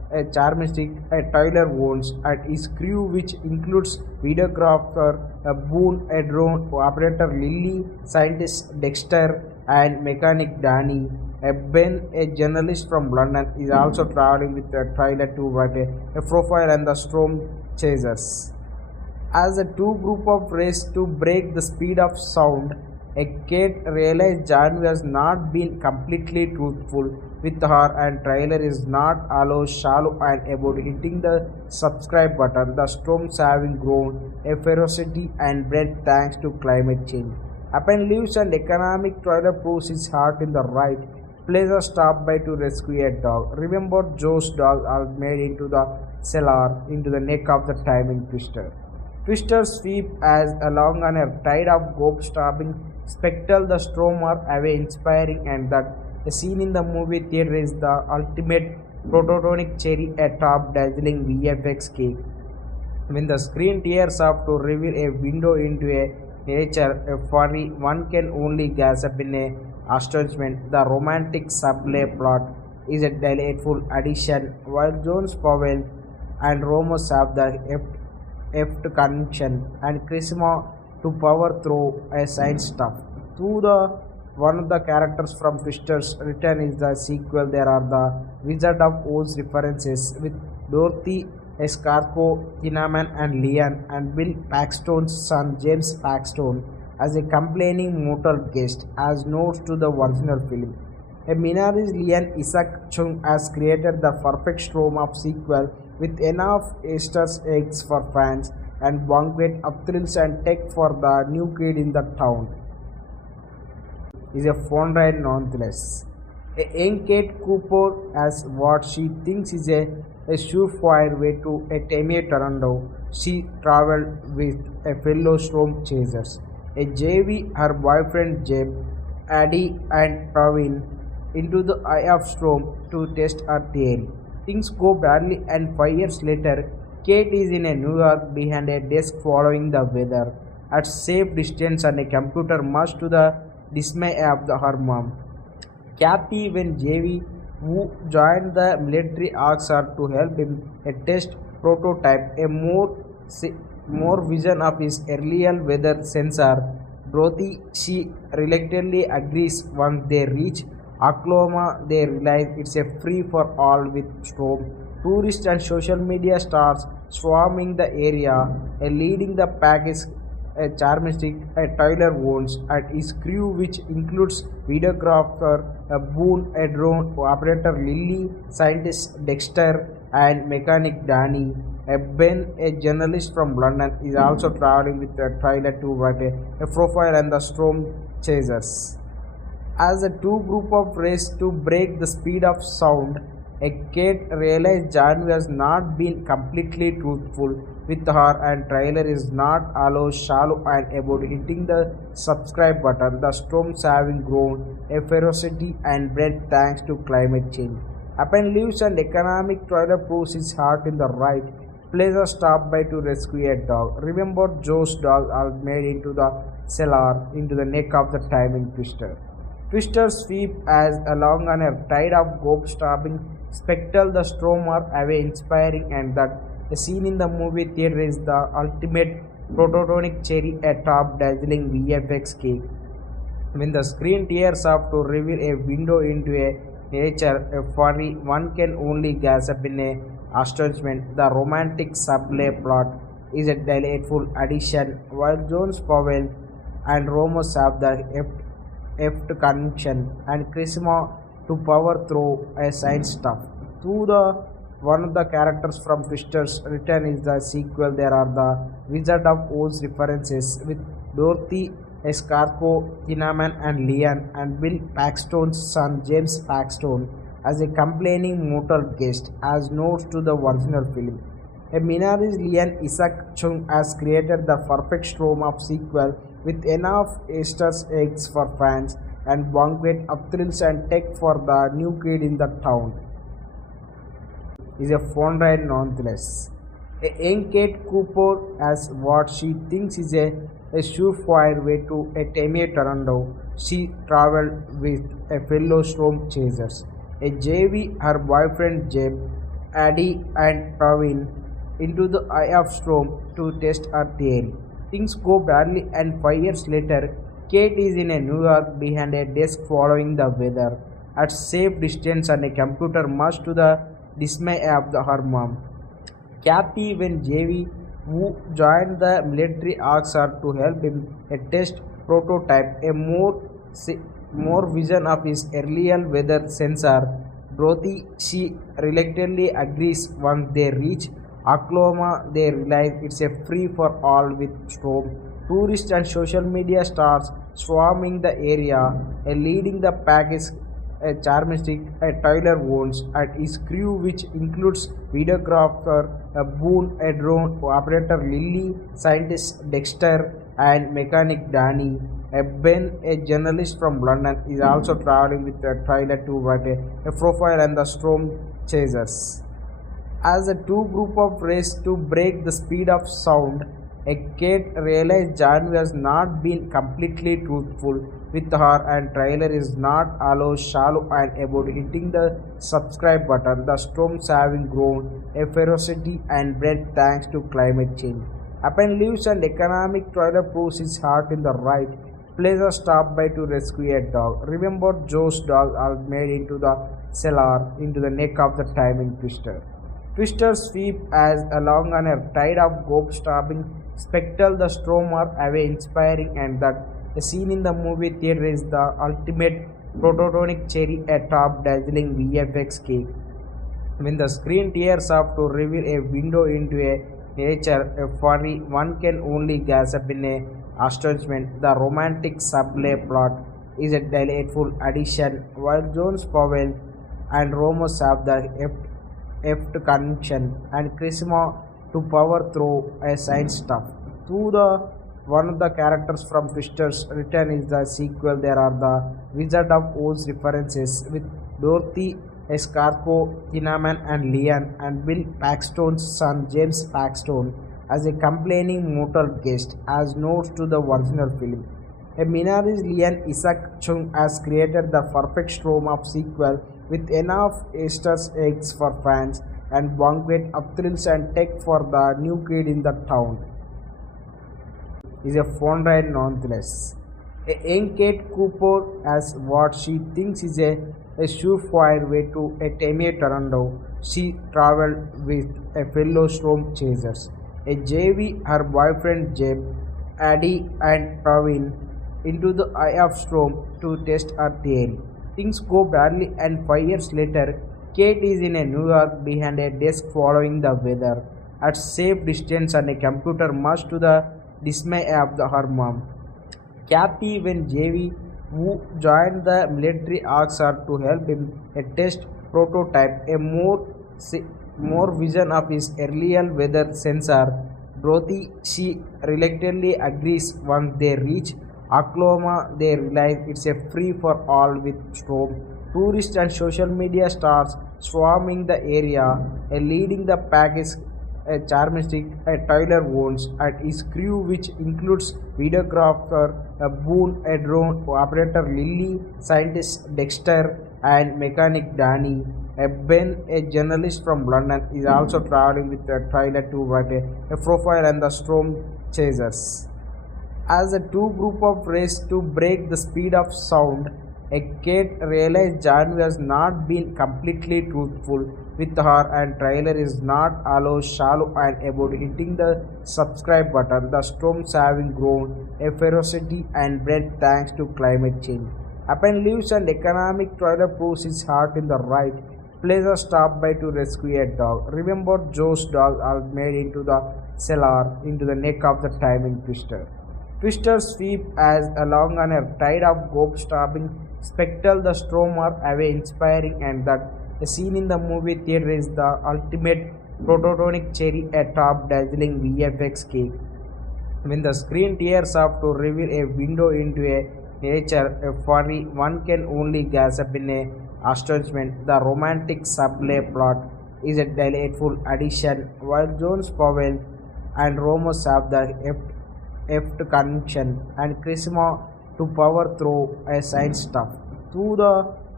charmistic Tyler Owens and his crew, which includes videographer Boone, a drone operator Lily, scientist Dexter, and mechanic Danny. Ben, a journalist from London, is also traveling with a trailer to write a profile on the storm chasers. As the two group of race to break the speed of sound, a Kate realized John was not being completely truthful with her and trailer is not allow shallow and about hitting the subscribe button. The storms having grown a ferocity and breadth thanks to climate change. Upon leaves and economic trailer proves his heart in the right place a stop by to rescue a dog. Remember Joe's dog are made into the cellar into the neck of the timing twister. Twister sweep as along on a tide of gope stopping spectacle the storm are away inspiring and that a scene in the movie theater is the ultimate prototonic cherry atop dazzling VFX cake. When the screen tears up to reveal a window into a nature a furry, one can only gasp in a astonishment. The romantic subplay plot is a delightful addition, while Jones Powell and Ramos have the heft connection and charisma to power through a science stuff. Through the one of the characters from Twister's return is the sequel. There are the Wizard of Oz references with Dorothy Escarco, Tinnaman and Leon and Bill Paxton's son James Paxton as a complaining mortal guest as notes to the original film. A Minari's Lee Isaac Chung has created the perfect storm of sequel with enough Easter eggs for fans and banquet of thrills and tech for the new kid in the town. Is a fun ride nonetheless. A young Kate Cooper has what she thinks is a surefire way to a Tammy Toronto. She traveled with a fellow storm chasers. A JV, her boyfriend Jeb, Addie and Praveen into the eye of storm to test her theory. Things go badly and 5 years later, Kate is in a New York behind a desk following the weather at safe distance on a computer much to the dismay of her mom. Kathy, when JV, who joined the military, asks her to help him a test prototype, a more vision of his earlier weather sensor. Dorothy, she reluctantly agrees. Once they reach Oklahoma, they realize it's a free for all with storm. Tourists and social media stars swarming the area, leading the pack is a charmistic Tyler Owens and his crew, which includes videographer Boone, a drone operator Lily, scientist Dexter, and mechanic Danny. Ben, a journalist from London, is also traveling with a trailer to write a profile on the storm chasers. As the two group of race to break the speed of sound, a Kate realized John was not being completely truthful with her and trailer is not allow shallow and about hitting the subscribe button. The storms having grown a ferocity and breadth thanks to climate change. Upon leaves and economic trailer proves his heart in the right place a stop by to rescue a dog. Remember Joe's dog are made into the cellar into the neck of the timing twister. Twister sweep as along on a tide of gope stopping spectacle the storm are away inspiring and that a scene in the movie theater is the ultimate prototonic cherry atop dazzling VFX cake. When the screen tears up to reveal a window into a nature a furry, one can only gasp in a astonishment. The romantic subplay plot is a delightful addition, while Jones Powell and Ramos have the heft connection and charisma to power through a science stuff. Through the one of the characters from Twister's return is the sequel. There are the Wizard of Oz references with Dorothy Escarco, Tinnaman and Leon and Bill Paxton's son James Paxton as a complaining mortal guest as notes to the original film. A Minari's Lee Isaac Chung has created the perfect storm of sequel with enough Easter eggs for fans and banquet of thrills and tech for the new kid in the town. Is a fun ride nonetheless. A young Kate Cooper has what she thinks is a surefire way to a Tammy Toronto. She traveled with a fellow storm chasers. A JV, her boyfriend Jeb, Addie and Praveen into the eye of storm to test her theory. Things go badly, and 5 years later, Kate is in a New York behind a desk following the weather at safe distance, and a computer much to the dismay of her mom. Kathy, when JV, who joined the military, asks her to help him a test prototype, more vision of his earlier weather sensor. Dorothy, she reluctantly agrees. Once they reach Oklahoma, they realize it's a free for all with storm. Tourists and social media stars swarming the area. Leading the pack is a charmistic, Tyler Owens, and his crew, which includes videographer Boone, a drone operator Lily, scientist Dexter, and mechanic Danny. Ben, a journalist from London, is also traveling with a trailer to write a profile on the storm chasers. As the two group of race to break the speed of sound, a Kate realized John was not being completely truthful with her, and trailer is not allow shallow and about hitting the subscribe button. The storms having grown a ferocity and breadth thanks to climate change. Upon leaves and economic trailer proves his heart in the right place, a stop by to rescue a dog. Remember, Joe's dog are made into the cellar into the neck of the timing twister. Twister sweep as along on a tide of gobe stopping spectacle the storm are away inspiring, and that a scene in the movie theater is the ultimate prototonic cherry atop dazzling VFX cake. When the screen tears up to reveal a window into a nature, a furry, one can only gasp in a astonishment. The romantic subplay plot is a delightful addition, while Jones Powell and Ramos have the heft connection and charisma to power through a science stuff. Through the one of the characters from Twister's return is the sequel. There are the Wizard of Oz references with Dorothy, Escarco, Cinnamon, and Leon, and Bill Paxton's son James Paxton as a complaining motor guest, as notes to the original film. A Minari's Lee Isaac Chung has created the perfect storm of sequel with enough Easter eggs for fans and banquet of thrills and tech for the new kid in the town. Is a fun ride nonetheless. A young Kate Cooper has what she thinks is a surefire way to a Tammy Toronto. She traveled with a fellow storm chasers. A JV, her boyfriend Jeb, Addie, and Praveen into the eye of storm to test her theory. Things go badly, and 5 years later, Kate is in a New York behind a desk following the weather at safe distance, and a computer much to the dismay of her mom. Kathy, when JV, who joined the military, asks her to help him a test prototype, more vision of his earlier weather sensor. Dorothy, she reluctantly agrees. Once they reach Oklahoma, they realize it's a free for all with storm. Tourists and social media stars swarming the area. Leading the pack is a charmistic, Tyler Owens, and his crew, which includes videographer Boone, a drone operator Lily, scientist Dexter, and mechanic Danny. Ben, a journalist from London, is also traveling with a trailer to write a profile on the storm chasers. As the two group of race to break the speed of sound, a Kate realized John was not being completely truthful with her, and trailer is not allow shallow and about hitting the subscribe button. The storms having grown a ferocity and breadth thanks to climate change. Upon leaves and economic trailer proves his heart in the right place, a stop by to rescue a dog. Remember, Joe's dog are made into the cellar into the neck of the timing twister. Twister sweep as along on a tide of gobe stopping spectacle the storm are away inspiring, and that a scene in the movie theater is the ultimate prototonic cherry atop dazzling VFX cake. When the screen tears up to reveal a window into a nature, a furry, one can only gasp in a astonishment. The romantic subplay plot is a delightful addition, while Jones Powell and Ramos have the heft connection and charisma to power through a science stuff. Through the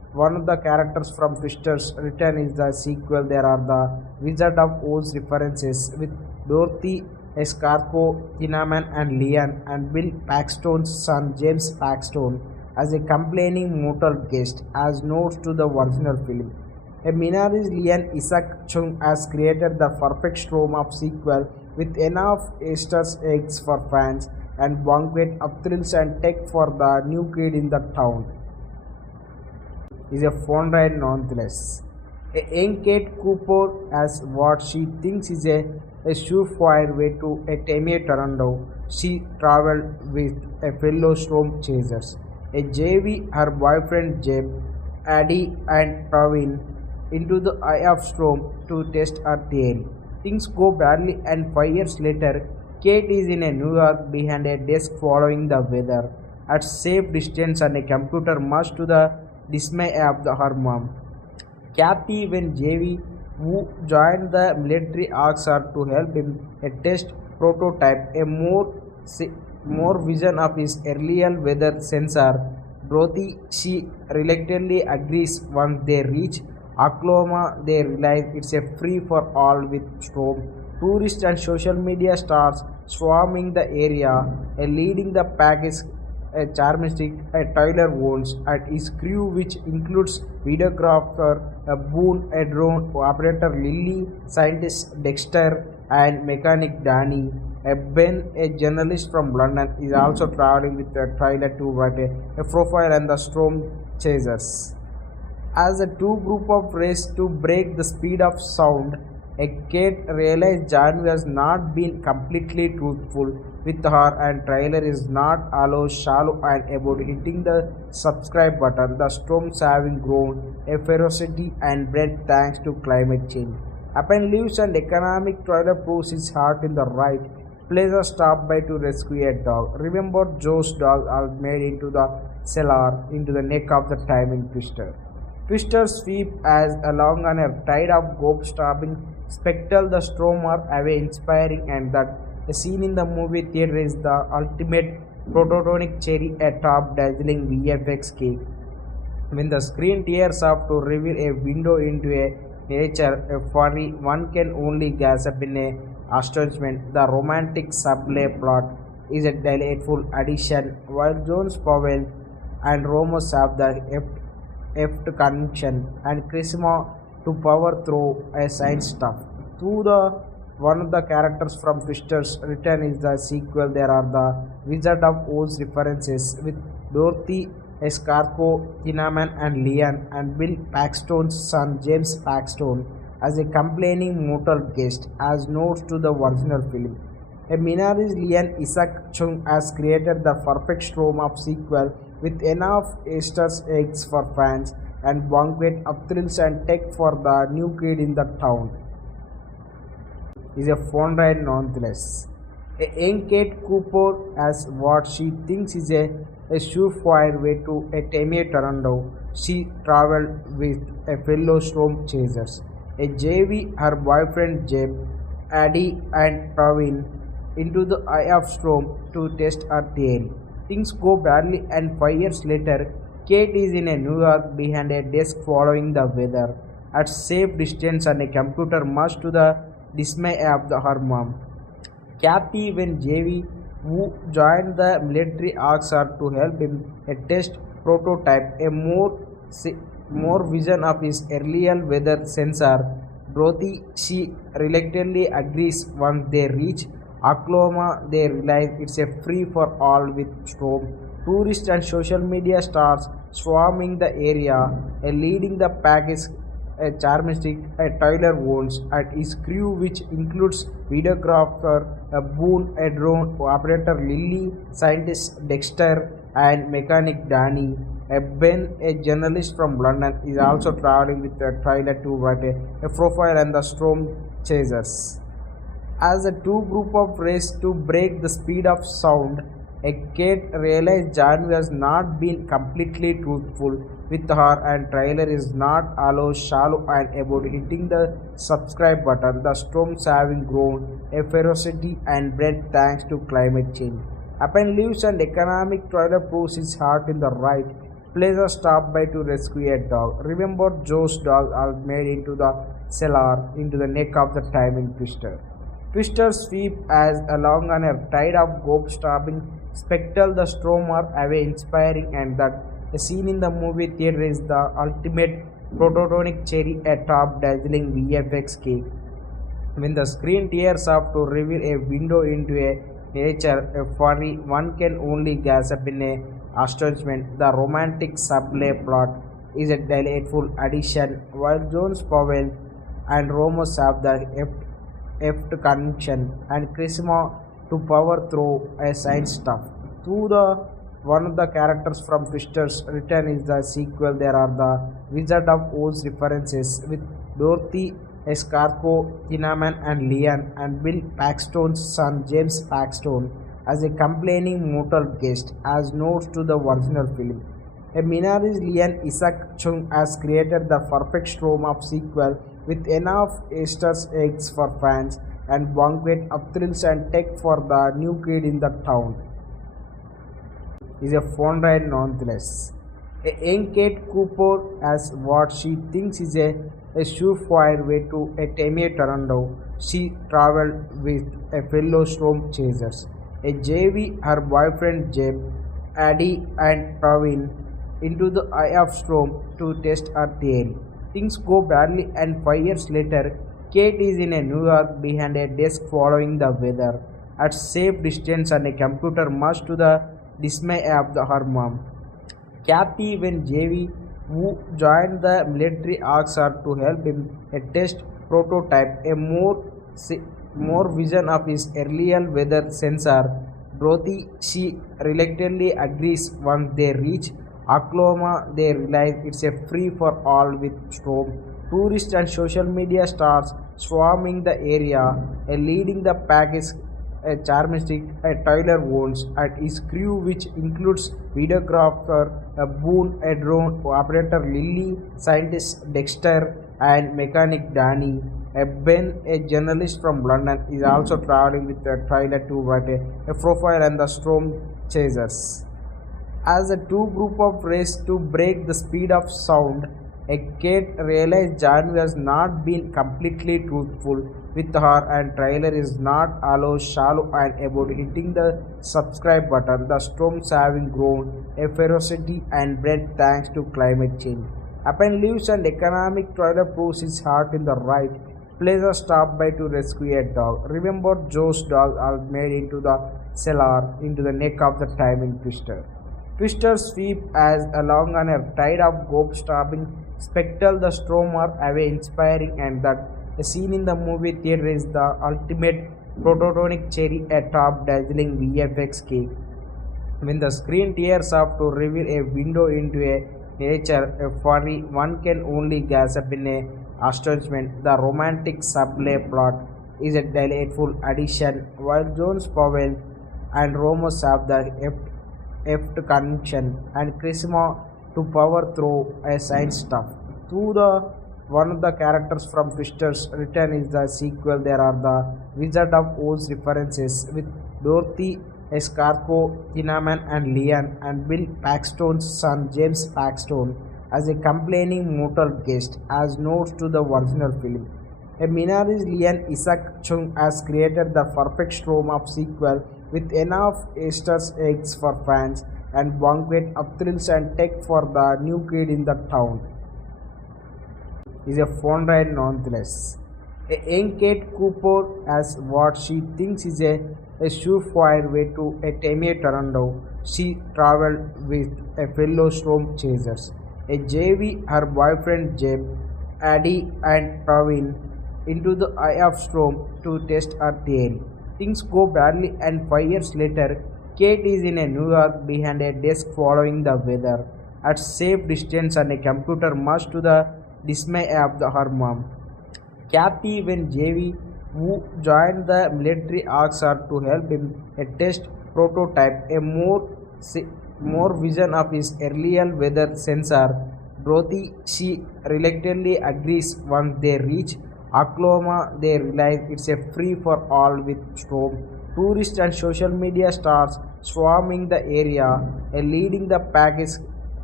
one of the characters from Twister's return is the sequel. There are the Wizard of Oz references with Dorothy Escarpo, Cinnamon and Leon, and Bill Paxton's son James Paxton as a complaining motor guest, as notes to the original film. A Minari's Lee Isaac Chung has created the perfect storm of sequel with enough Easter eggs for fans and banquet of thrills and tech for the new kid in the town. Is a fun ride nonetheless. A young Kate Cooper has what she thinks is a surefire way to a Tammy Toronto. She traveled with a fellow storm chasers. A JV, her boyfriend Jeb, Addie and Praveen into the eye of storm to test her theory. Things go badly and 5 years later, Kate is in a New York behind a desk following the weather at safe distance and a computer, much to the dismay of her mom. Kathy, when JV, who joined the military, asks her to help him test prototype a more vision of his earlier weather sensor. Dorothy, she reluctantly agrees. Once they reach Oklahoma, they realize it's a free for all with storm. Tourists and social media stars swarming the area. Leading the pack is a charmistic Tyler Owens and his crew, which includes videographer Boone, a drone operator Lily, scientist Dexter, and mechanic Danny. Ben, a journalist from London, is also traveling with a trailer to write a profile on the storm chasers. As the two group of race to break the speed of sound, a Kate realized John has not been completely truthful with her and trailer is not allow shallow and about hitting the subscribe button. The storms having grown a ferocity and breadth thanks to climate change. Upon leaves and economic trailer proves his heart in the right place a stop by to rescue a dog. Remember Joe's dog are made into the cellar into the neck of the timing Twister. Twister sweep as along on a tide of gob-stopping spectacle the storm are away inspiring, and that a scene in the movie theater is the ultimate prototonic cherry atop dazzling VFX cake. When the screen tears up to reveal a window into a nature a furry, one can only gasp in a astonishment. The romantic subplay plot is a delightful addition, while Jones Powell and Ramos have the heft connection and charisma to power through a science stuff. Through the one of the characters from Twister's return is the sequel. There are the Wizard of Oz references with Dorothy Escarpo, Cinnamon and Leon, and Bill Paxton's son James Paxton as a complaining motor guest, as notes to the original film. A Minari's Lee Isaac Chung has created the perfect storm of sequel with enough Easter eggs for fans and banquet of thrills and tech for the new kid in the town. Is a fun ride nonetheless. A young Kate Cooper has what she thinks is a surefire way to a Tammy Toronto. She traveled with a fellow storm chasers. A JV, her boyfriend Jeb, Addie and Praveen into the eye of storm to test her theory. Things go badly and 5 years later, Kate is in a New York behind a desk following the weather at safe distance and a computer, much to the dismay of her mom. Kathy, when JV, who joined the military, asks her to help him test prototype a more vision of his earlier weather sensor. Dorothy, she reluctantly agrees. Once they reach Oklahoma, they realize it's a free for all with storm. Tourists and social media stars swarming the area. Leading the pack is a charmistic Tyler Owens and his crew, which includes videographer Boone, a drone operator Lily, scientist Dexter, and mechanic Danny. Ben, a journalist from London, is also traveling with a trailer to write a profile on the storm chasers. As the two group of race to break the speed of sound, a Kate realized John has not been completely truthful with her and trailer is not allow shallow and about hitting the subscribe button. The storms having grown a ferocity and breadth thanks to climate change. Upon leaves and economic trailer proves his heart in the right Plays a stop by to rescue a dog. Remember, Joe's dog are made into the cellar into the neck of the timing twister. Twister sweep as along on a tide of gope stopping spectacle the storm are away inspiring and that a scene in the movie theater is the ultimate prototonic cherry atop dazzling VFX cake. When the screen tears up to reveal a window into a nature, a furry, one can only gasp in a astonishment. The romantic subplay plot is a delightful addition, while Jones Powell and Ramos have the heft conviction and charisma to power through a science stuff. Through the one of the characters from Twister's Return is the sequel. There are the Wizard of Oz references with Dorothy Escarco, Tinnaman and Leon and Bill Paxton's son James Paxton as a complaining mortal guest as notes to the original film. A Minari's Lee Isaac Chung has created the perfect storm of sequel with enough Easter eggs for fans and banquet of thrills and tech for the new kid in the town. Is a fun ride nonetheless. A young Kate Cooper has what she thinks is a surefire way to a Tammy Toronto. She traveled with a fellow storm chasers. A JV, her boyfriend Jeb, Addie and Praveen into the eye of storm to test her theory. Things go badly and 5 years later, Kate is in a New York behind a desk following the weather at safe distance and a computer much to the dismay of her mom. Kathy, when JV, who joined the military, asks her to help him test prototype a more vision of his earlier weather sensor. Dorothy, she reluctantly agrees. Once they reach Oklahoma, they realize it's a free for all with storm. Tourists and social media stars swarming the area. Leading the pack is a charmistic Tyler Owens and his crew, which includes videographer Boone, a drone operator Lily, scientist Dexter, and mechanic Danny. Ben, a journalist from London, is also traveling with Tyler to write a profile on the storm chasers. As the two group of race to break the speed of sound, a Kate realized John has not been completely truthful with her and Tyler is not allow shallow and about hitting the subscribe button. The storms having grown a ferocity and breadth thanks to climate change. Upon leaves and economic Tyler proves his heart in the right place a stop by to rescue a dog. Remember, Joe's dog are made into the cellar into the neck of the timing twister. Twister sweep as along on a tide of gope stopping spectacle the storm are away inspiring and that a scene in the movie theater is the ultimate prototonic cherry atop dazzling VFX cake. When the screen tears up to reveal a window into a nature, a furry, one can only gasp in a astonishment. The romantic subplay plot is a delightful addition, while Jones Powell and Ramos have the heft conviction and charisma to power through a science stuff. Through the one of the characters from Twister's Return is the sequel. There are the Wizard of Oz references with Dorothy Escarco, Tinnaman and Leon and Bill Paxton's son James Paxton as a complaining mortal guest as notes to the original film. A Minari's Lee Isaac Chung has created the perfect storm of sequel with enough Easter eggs for fans and banquet of thrills and tech for the new kid in the town. Is a fun ride nonetheless. A young Kate Cooper has what she thinks is a surefire way to a Tammy Toronto. She traveled with a fellow storm chasers. A JV, her boyfriend Jeb, Addie and Praveen into the eye of storm to test her theory. Things go badly and 5 years later, Kate is in a New York behind a desk following the weather at safe distance and a computer much to the dismay of her mom. Kathy, when JV, who joined the military, asks her to help him test prototype a more vision of his earlier weather sensor. Dorothy, she reluctantly agrees. Once they reach Oklahoma, they realize it's a free for all with storm. Tourists and social media stars swarming the area. Leading the pack is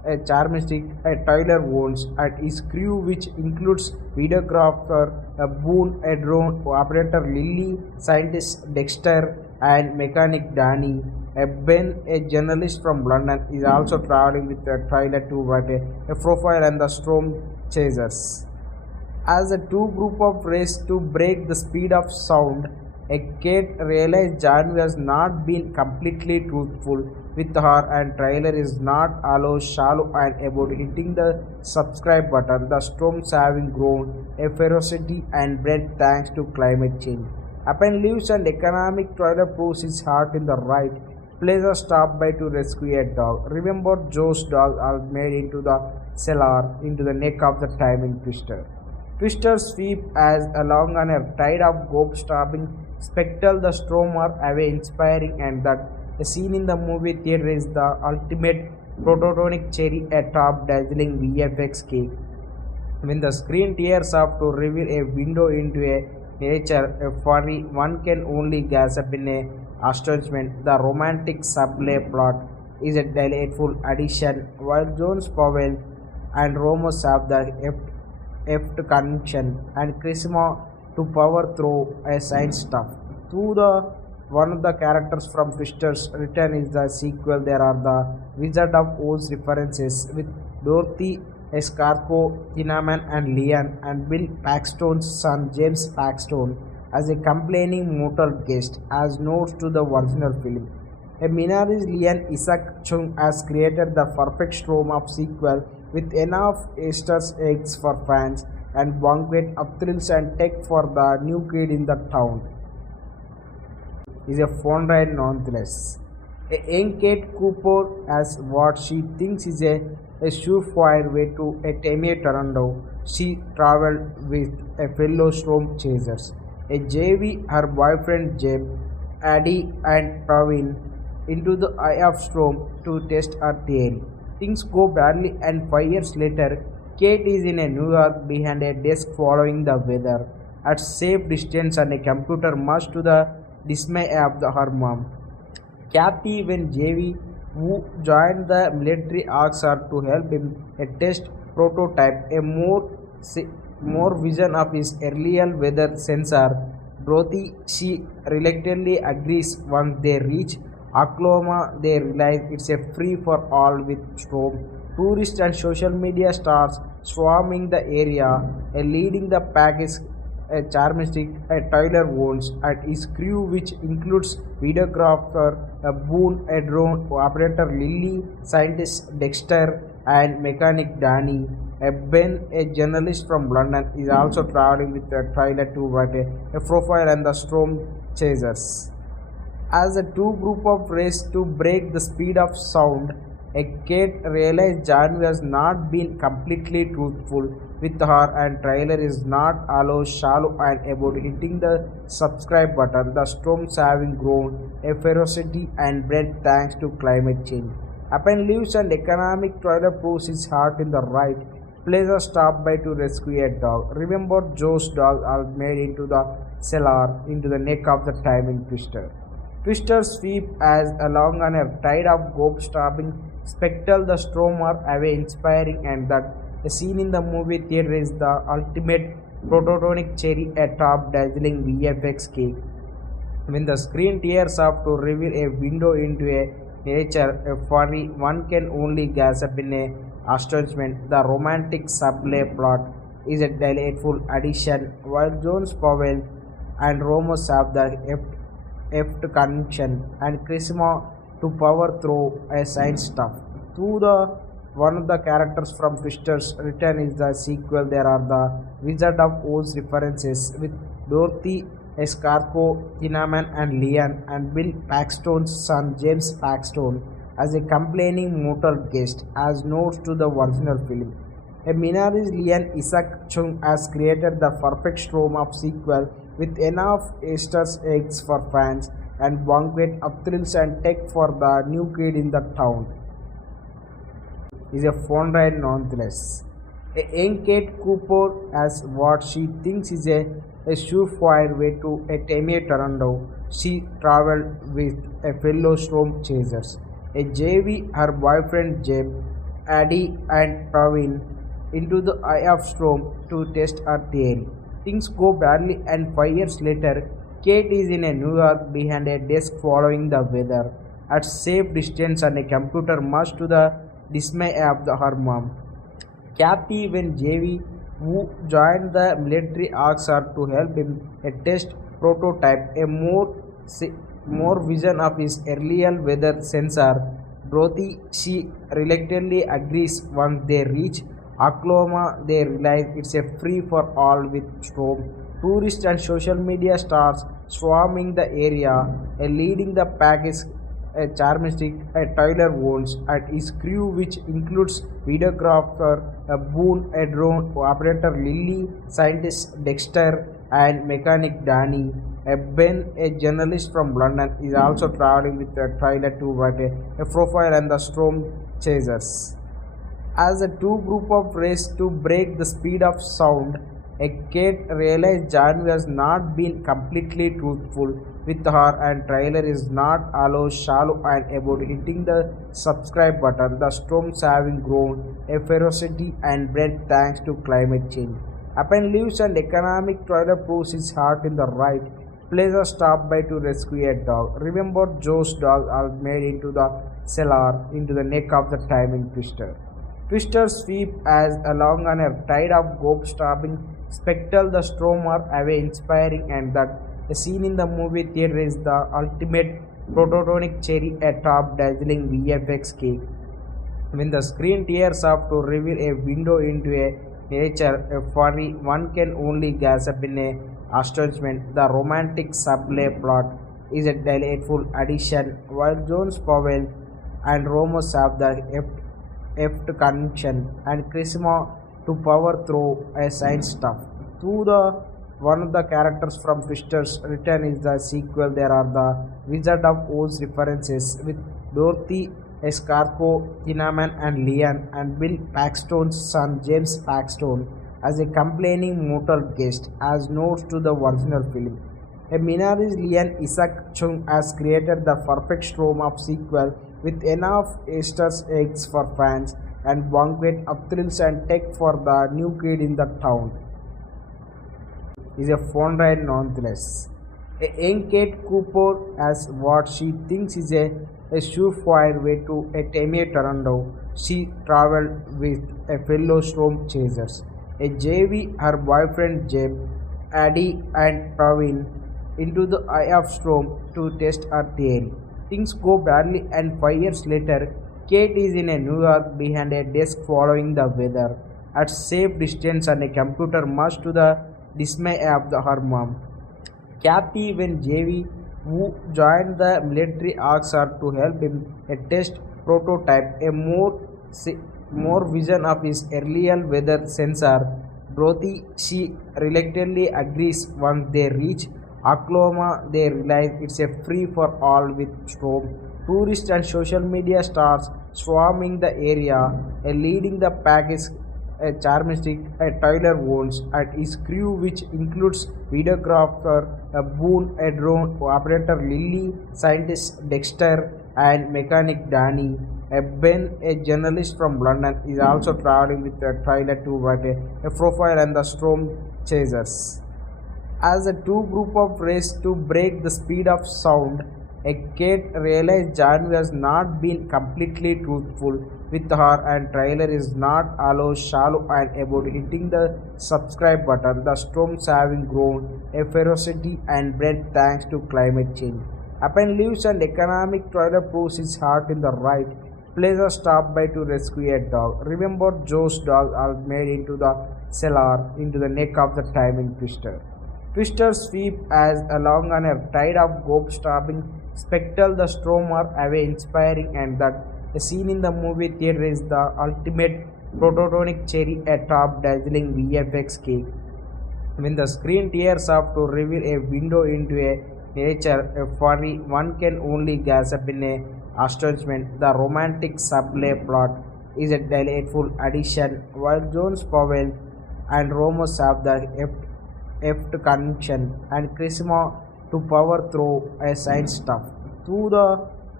charmistic Tyler Owens and his crew, which includes videographer Boone, a drone operator Lily, scientist Dexter, and mechanic Danny. Ben, a journalist from London, is also traveling with a trailer to write a profile on the storm chasers. As the two group of race to break the speed of sound, a Kate realized John was not being completely truthful with her and trailer is not allow shallow and about hitting the subscribe button. The storms having grown a ferocity and breadth thanks to climate change. Upon leaves and economic trailer proves his heart in the right place a stop by to rescue a dog. Remember Joe's dog are made into the cellar into the neck of the timing twister. Twister sweep as along on a tide of gope stopping spectacle the storm are away inspiring and that a scene in the movie theater is the ultimate prototonic cherry atop dazzling VFX cake. When the screen tears up to reveal a window into a nature, a furry, one can only gasp in a astonishment. The romantic subplay plot is a delightful addition, while Jones Powell and Ramos have the heft connection and charisma to power through a science stuff. Through the one of the characters from Twister's Return is the sequel. There are the Wizard of Oz references with Dorothy Escargot, Tinnaman and Leon and Bill Paxton's son James Paxton as a complaining mortal guest as notes to the original film. A Minari's Lee Isaac Chung has created the perfect storm of sequel with enough Easter eggs for fans and banquet of thrills and tech for the new kid in the town. Is a fun ride nonetheless. A young Kate Cooper has what she thinks is a surefire way to a Tammy Toronto. She traveled with a fellow storm chasers. A JV, her boyfriend Jeb, Addie and Praveen into the eye of storm to test her theory. Things go badly and 5 years later, Kate is in a New York behind a desk following the weather at safe distance on a computer much to the dismay of her mom. Kathy, when JV, who joined the military, asks her to help him test prototype a more vision of his earlier weather sensor. Dorothy, she reluctantly agrees. Once they reach Oklahoma, they realize it's a free for all with storm. Tourists and social media stars swarming the area. A leading the pack is a charmistic Tyler Owens and his crew, which includes videographer Boone, a drone operator Lily, scientist Dexter, and mechanic Danny. Ben, a journalist from London, is also traveling with a trailer to write a profile on the storm chasers. As the two group of race to break the speed of sound, a Kate realized John was not being completely truthful with her and trailer is not allow shallow and about hitting the subscribe button. The storms having grown a ferocity and breadth thanks to climate change. Upon leaves and economic trailer proves his heart in the right place a stop by to rescue a dog. Remember Joe's dog are made into the cellar into the neck of the timing twister. Twister sweep as along on a tide of gope stopping spectacle the storm are away inspiring and that a scene in the movie theater is the ultimate prototonic cherry atop dazzling VFX cake. When the screen tears up to reveal a window into a nature, a furry, one can only gasp in a astonishment. The romantic subplay plot is a delightful addition, while Jones Powell and Ramos have the heft connection and charisma to power through a science stuff. Through the one of the characters from Twister's Return is the sequel. There are the Wizard of Oz references with Dorothy Escargot, Tinnaman and Leon and Bill Paxton's son James Paxton as a complaining mortal guest as notes to the original film. A Minari's Lee Isaac Chung has created the perfect storm of sequel with enough Easter eggs for fans and banquet of thrills and tech for the new kid in the town. Is a fun ride nonetheless. A young Kate Cooper has what she thinks is a surefire way to a Tammy Toronto. She traveled with a fellow storm chasers. A JV, her boyfriend Jeb, Addie and Praveen into the eye of storm to test her theory. Things go badly, and 5 years later, Kate is in a New York behind a desk following the weather at safe distance, and a computer, much to the dismay of her mom. Kathy, when JV, who joined the military, asks her to help him a test prototype, more vision of his earlier weather sensor. Dorothy, she reluctantly agrees. Once they reach Oklahoma, they realize it's a free for all with storm. Tourists and social media stars swarming the area. Leading the pack is a charmistic, a Tyler Owens, and his crew, which includes videographer Boone, a drone operator Lily, scientist Dexter, and mechanic Danny. Ben, a journalist from London, is also traveling with Tyler to write a profile on the storm chasers. As the two group of race to break the speed of sound, a Kate realized John has not been completely truthful with her, and Tyler is not allow shallow and about hitting the subscribe button. The storms having grown a ferocity and breadth thanks to climate change. Upon leaves and economic, Tyler proves his heart in the right place. A stop by to rescue a dog. Remember, Joe's dog are made into the cellar into the neck of the timing twister. Twister sweep as along on a tide of gope stabbing spectacle the storm are away inspiring, and that a scene in the movie theater is the ultimate prototonic cherry atop dazzling VFX cake. When the screen tears up to reveal a window into a nature, a furry, one can only gasp in a astonishment. The romantic subplay plot is a delightful addition, while Jones Powell and Ramos have the heft connection and charisma to power through a science stuff. Through the one of the characters from Twister's Return is the sequel. There are the Wizard of Oz references with Dorothy Escarco, Tinnaman and Leon, and Bill Paxton's son James Paxton as a complaining mortal guest as notes to the original film. A Minari's Lee Isaac Chung has created the perfect storm of sequel with enough Easter eggs for fans and banquet of thrills and tech for the new kid in the town. Is a fun ride nonetheless. A young Kate Cooper has what she thinks is a surefire way to a Tammy Toronto. She traveled with a fellow storm chasers. A JV, her boyfriend Jeb, Addie and Praveen into the eye of storm to test her theory. Things go badly, and 5 years later, Kate is in a New York behind a desk following the weather at safe distance, and a computer, much to the dismay of her mom. Kathy, when JV, who joined the military, asks her to help him a test prototype, more vision of his earlier weather sensor. Dorothy, she reluctantly agrees. Once they reach Oklahoma, they realize it's a free for all with storm. Tourists and social media stars swarming the area. Leading the pack is a charmistic, a Tyler Owens, and his crew, which includes videographer Boone, a drone operator Lily, scientist Dexter, and mechanic Danny. Ben, a journalist from London, is also traveling with Tyler to write a profile on the storm chasers. As the two group of race to break the speed of sound, a Kate realized John has not been completely truthful with her, and Tyler is not allow shallow and about hitting the subscribe button. The storms having grown a ferocity and breadth thanks to climate change. Upon leaves and economic, Tyler proves his heart in the right place. A stop by to rescue a dog. Remember, Joe's dog are made into the cellar into the neck of the timing twister. Twister sweep as along on a tide of gope stabbing spectacle the storm are away inspiring, and that a scene in the movie theater is the ultimate prototonic cherry atop dazzling VFX cake. When the screen tears up to reveal a window into a nature, a furry, one can only gasp in a astonishment. The romantic subplay plot is a delightful addition, while Jones Powell and Ramos have the heft connection and charisma to power through a science stuff. Through the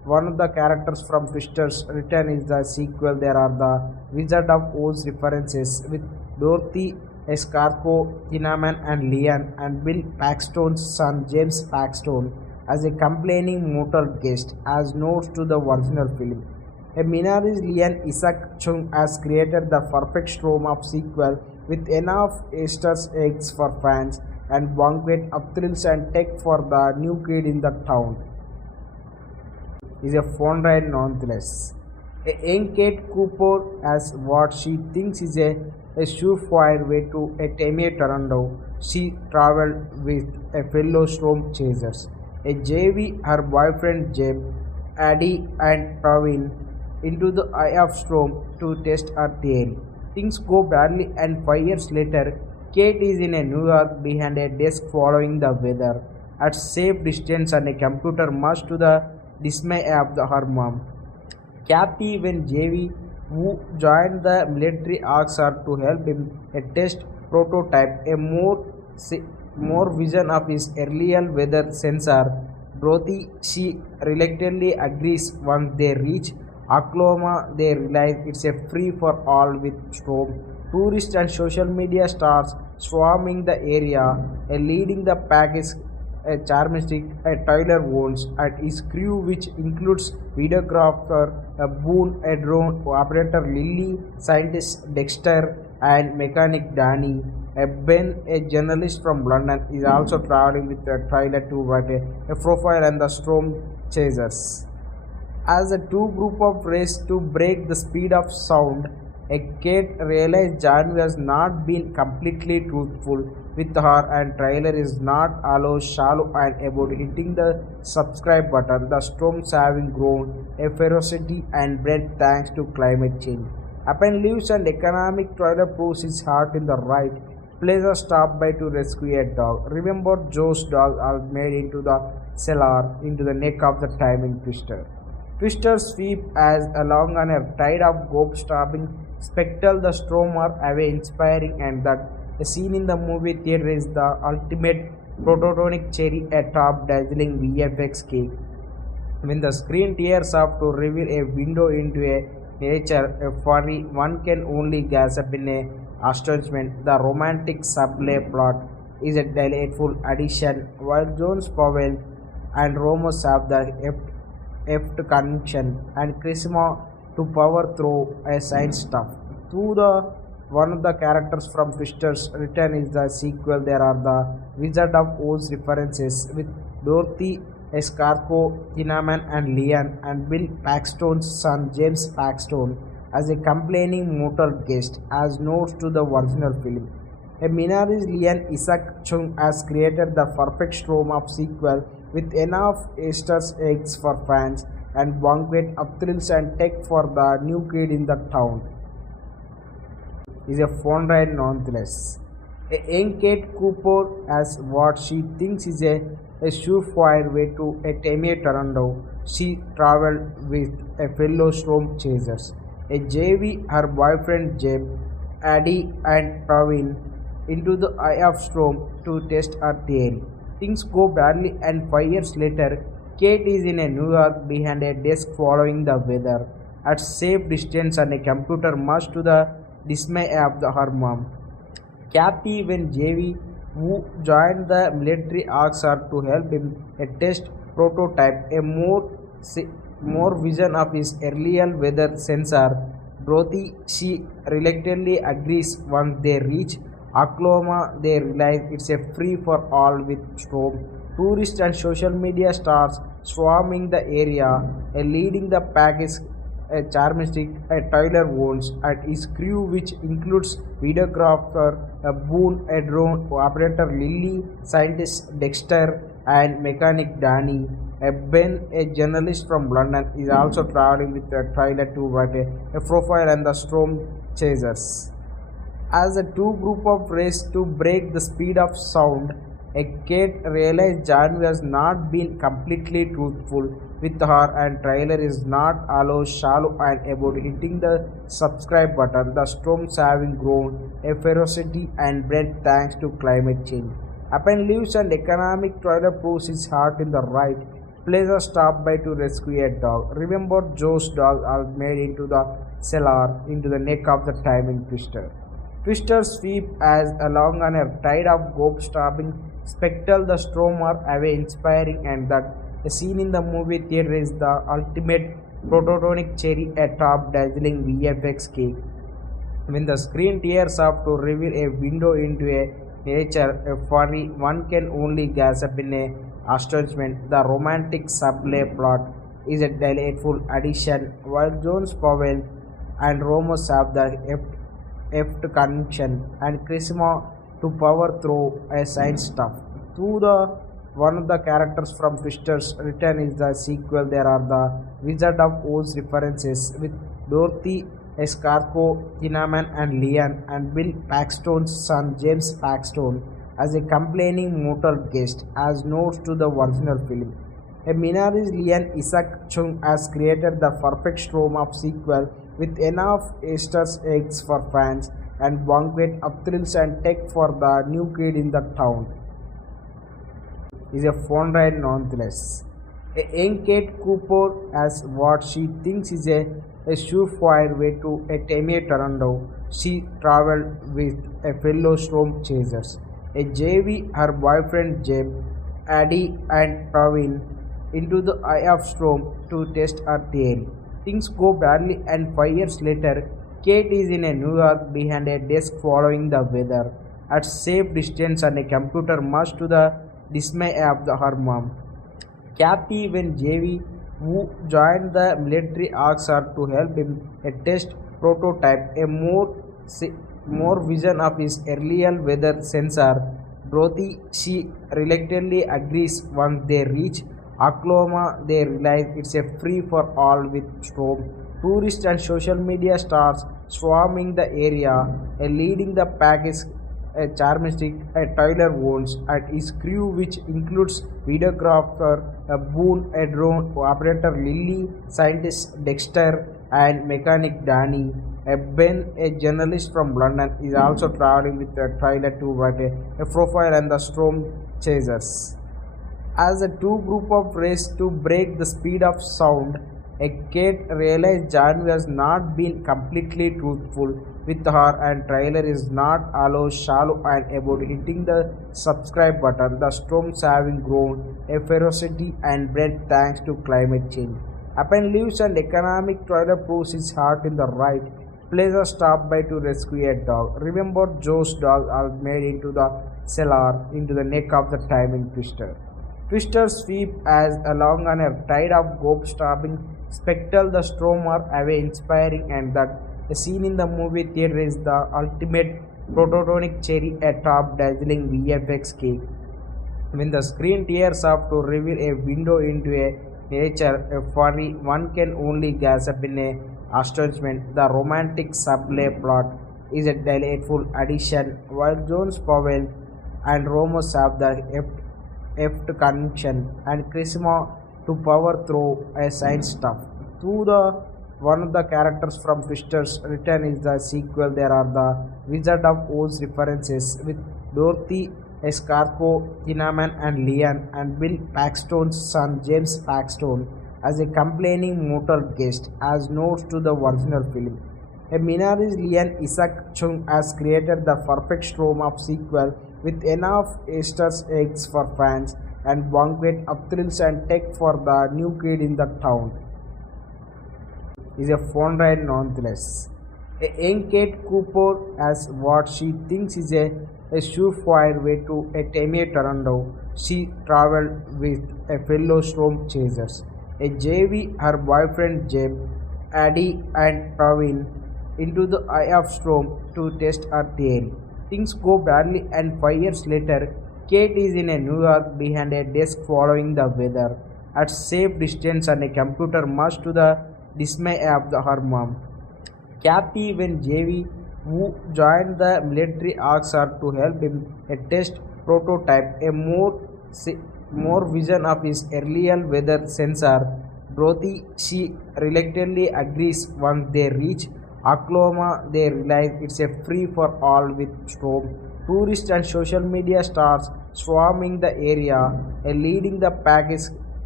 one of the characters from Twister's return is the sequel. There are the Wizard of Oz references with Dorothy Escargot, Cinnamon and Leon, and Bill Paxton's son James Paxton as a complaining motor guest, as notes to the original film. A Minari's Lee Isaac Chung has created the perfect storm of sequel with enough Easter eggs for fans and banquet of thrills and tech for the new kid in the town. Is a fun ride nonetheless. A young Kate Cooper has what she thinks is a surefire way to a Tammy Toronto. She traveled with a fellow storm chasers. A JV, her boyfriend Jeb, Addie and Praveen into the eye of storm to test her theory. Things go badly and 5 years later, Kate is in a New York behind a desk following the weather at safe distance and a computer, much to the dismay of her mom. Kathy, when JV, who joined the military, asks her to help him a test prototype, a more vision of his earlier weather sensor. Dorothy, she reluctantly agrees. Once they reach Oklahoma, they realize it's a free for all with storm. Tourists and social media stars swarming the area. Leading the pack is a charmistic, Tyler Owens, and his crew, which includes videographer Boone, a drone operator Lily, scientist Dexter, and mechanic Danny. Ben, a journalist from London, is also traveling with Tyler to write a profile on the storm chasers. As the two group of race to break the speed of sound, Kate realized John has not been completely truthful with her, and Tyler is not always shallow and about hitting the subscribe button. The storms having grown a ferocity and breadth thanks to climate change. Upon leaves and economic, Tyler proves his heart in the right place. A stop by to rescue a dog. Remember, Joe's dog are made into the cellar into the neck of the timing Twister. Twister sweep as along on a tide of gob-stabbing spectacle. The storm are away, inspiring, and that a scene in the movie theater is the ultimate protonic cherry atop dazzling VFX cake. When the screen tears up to reveal a window into a nature, a furry, one can only gasp in a astonishment. The romantic subplay plot is a delightful addition, while Jones Powell and Ramos have the heft conviction and charisma to power through a science stuff. Through the one of the characters from Twister's return is the sequel. There are the Wizard of Oz references with Dorothy Escargot, Cinnamon and Leon, and Bill Paxton's son James Paxton as a complaining motor guest, as notes to the original film. A Minari's Lee Isaac Chung has created the perfect storm of sequel with enough Easter eggs for fans and banquet of thrills and tech for the new kid in the town. Is a fun ride nonetheless. A young Kate Cooper has what she thinks is a surefire way to a Tammy Toronto. She traveled with a fellow storm chasers. A JV, her boyfriend Jeb, Addie and Praveen into the eye of storm to test her theory. Things go badly and 5 years later, Kate is in a New York behind a desk following the weather at safe distance and a computer, much to the dismay of her mom. Kathy, when JV, who joined the military, asks her to help him a test prototype, a more vision of his earlier weather sensor. Dorothy, she reluctantly agrees. Once they reach Oklahoma, they realize it's a free for all with storm. Tourists and social media stars swarming the area. Leading the pack is a charmistic, Tyler Owens, and his crew, which includes videographer Boone, a drone operator Lily, scientist Dexter, and mechanic Danny. Ben, a journalist from London, is also traveling with Tyler to write a profile on the storm chasers. As the two group of race to break the speed of sound, Kate realized John has not been completely truthful with her, and Tyler is not always shallow and about hitting the subscribe button. The storms having grown a ferocity and breadth thanks to climate change. Upon leaves and economic, Tyler proves his heart in the right plays a stop by to rescue a dog. Remember, Joe's dog are made into the cellar into the neck of the timing twister. Twister sweep as along on a tide of gobe stabbing spectacle the storm are away inspiring and that a scene in the movie theater is the ultimate prototonic cherry atop dazzling VFX cake. When the screen tears up to reveal a window into a nature, a furry, one can only gasp in a astonishment. The romantic subplay plot is a delightful addition, while Jones Powell and Ramos have the heft connection and charisma to power through a science stuff. Through the one of the characters from Twister's return is the sequel. There are the Wizard of Oz references with Dorothy Escargot, Tinnaman and Leon and Bill Paxton's son James Paxton as a complaining motor guest as notes to the original film. A Minari's Lee Isaac Chung has created the perfect storm of sequel with enough Easter eggs for fans and banquet of thrills and tech for the new kid in the town. Is a fun ride nonetheless. A young Kate Cooper has what she thinks is a surefire way to a Tammy Toronto. She traveled with a fellow storm chasers. A JV, her boyfriend Jeb, Addie and Praveen into the eye of storm to test her theory. Things go badly and 5 years later, Kate is in a New York behind a desk following the weather at safe distance on a computer much to the dismay of her mom. Kathy when JV who joined the military asks her to help him a test prototype a more vision of his earlier weather sensor. Dorothy she reluctantly agrees. Once they reach Oklahoma, they realize it's a free for all with storm. Tourists and social media stars swarming the area. A leading the pack is a charmistic, a Tyler Owens and his crew, which includes videographer Boone, a drone operator Lily, scientist Dexter, and mechanic Danny. Ben, a journalist from London, is also traveling with a Tyler to write a profile on the storm chasers. As the two group of race to break the speed of sound, a Kate realized John has not been completely truthful with her and trailer is not allow shallow and about hitting the subscribe button. The storms having grown a ferocity and breadth thanks to climate change. Upon leaves and economic trailer proves his heart in the right place a stop by to rescue a dog. Remember Joe's dog are made into the cellar into the neck of the timing twister. Twister sweep as along on a tide of gobe stabbing spectacle the storm are away inspiring and that a scene in the movie theater is the ultimate prototonic cherry atop dazzling VFX cake. When the screen tears up to reveal a window into a nature, a furry, one can only gasp in a astonishment. The romantic subplay plot is a delightful addition, while Jones Powell and Ramos have the heft connection and charisma to power through a science stuff. Through the one of the characters from Twister's return is the sequel. There are the Wizard of Oz references with Dorothy Escargot, Tinnaman and Leon and Bill Paxton's son James Paxton as a complaining motor guest as notes to the original film. A Minari's Lee Isaac Chung has created the perfect storm of sequel with enough Easter eggs for fans and banquet of thrills and tech for the new kid in the town. Is a fun ride nonetheless. A young Kate Cooper has what she thinks is a surefire way to a Tammy Toronto. She traveled with a fellow storm chasers. A JV, her boyfriend Jeb, Addie and Praveen into the eye of storm to test her theory. Things go badly and 5 years later, Kate is in a New York behind a desk following the weather at safe distance on a computer much to the dismay of her mom. Kathy when JV who joined the military asks her to help him a test prototype a more vision of his earlier weather sensor. Dorothy she reluctantly agrees. Once they reach Oklahoma, they realize it's a free for all with storm. Tourists and social media stars swarming the area. A leading the pack is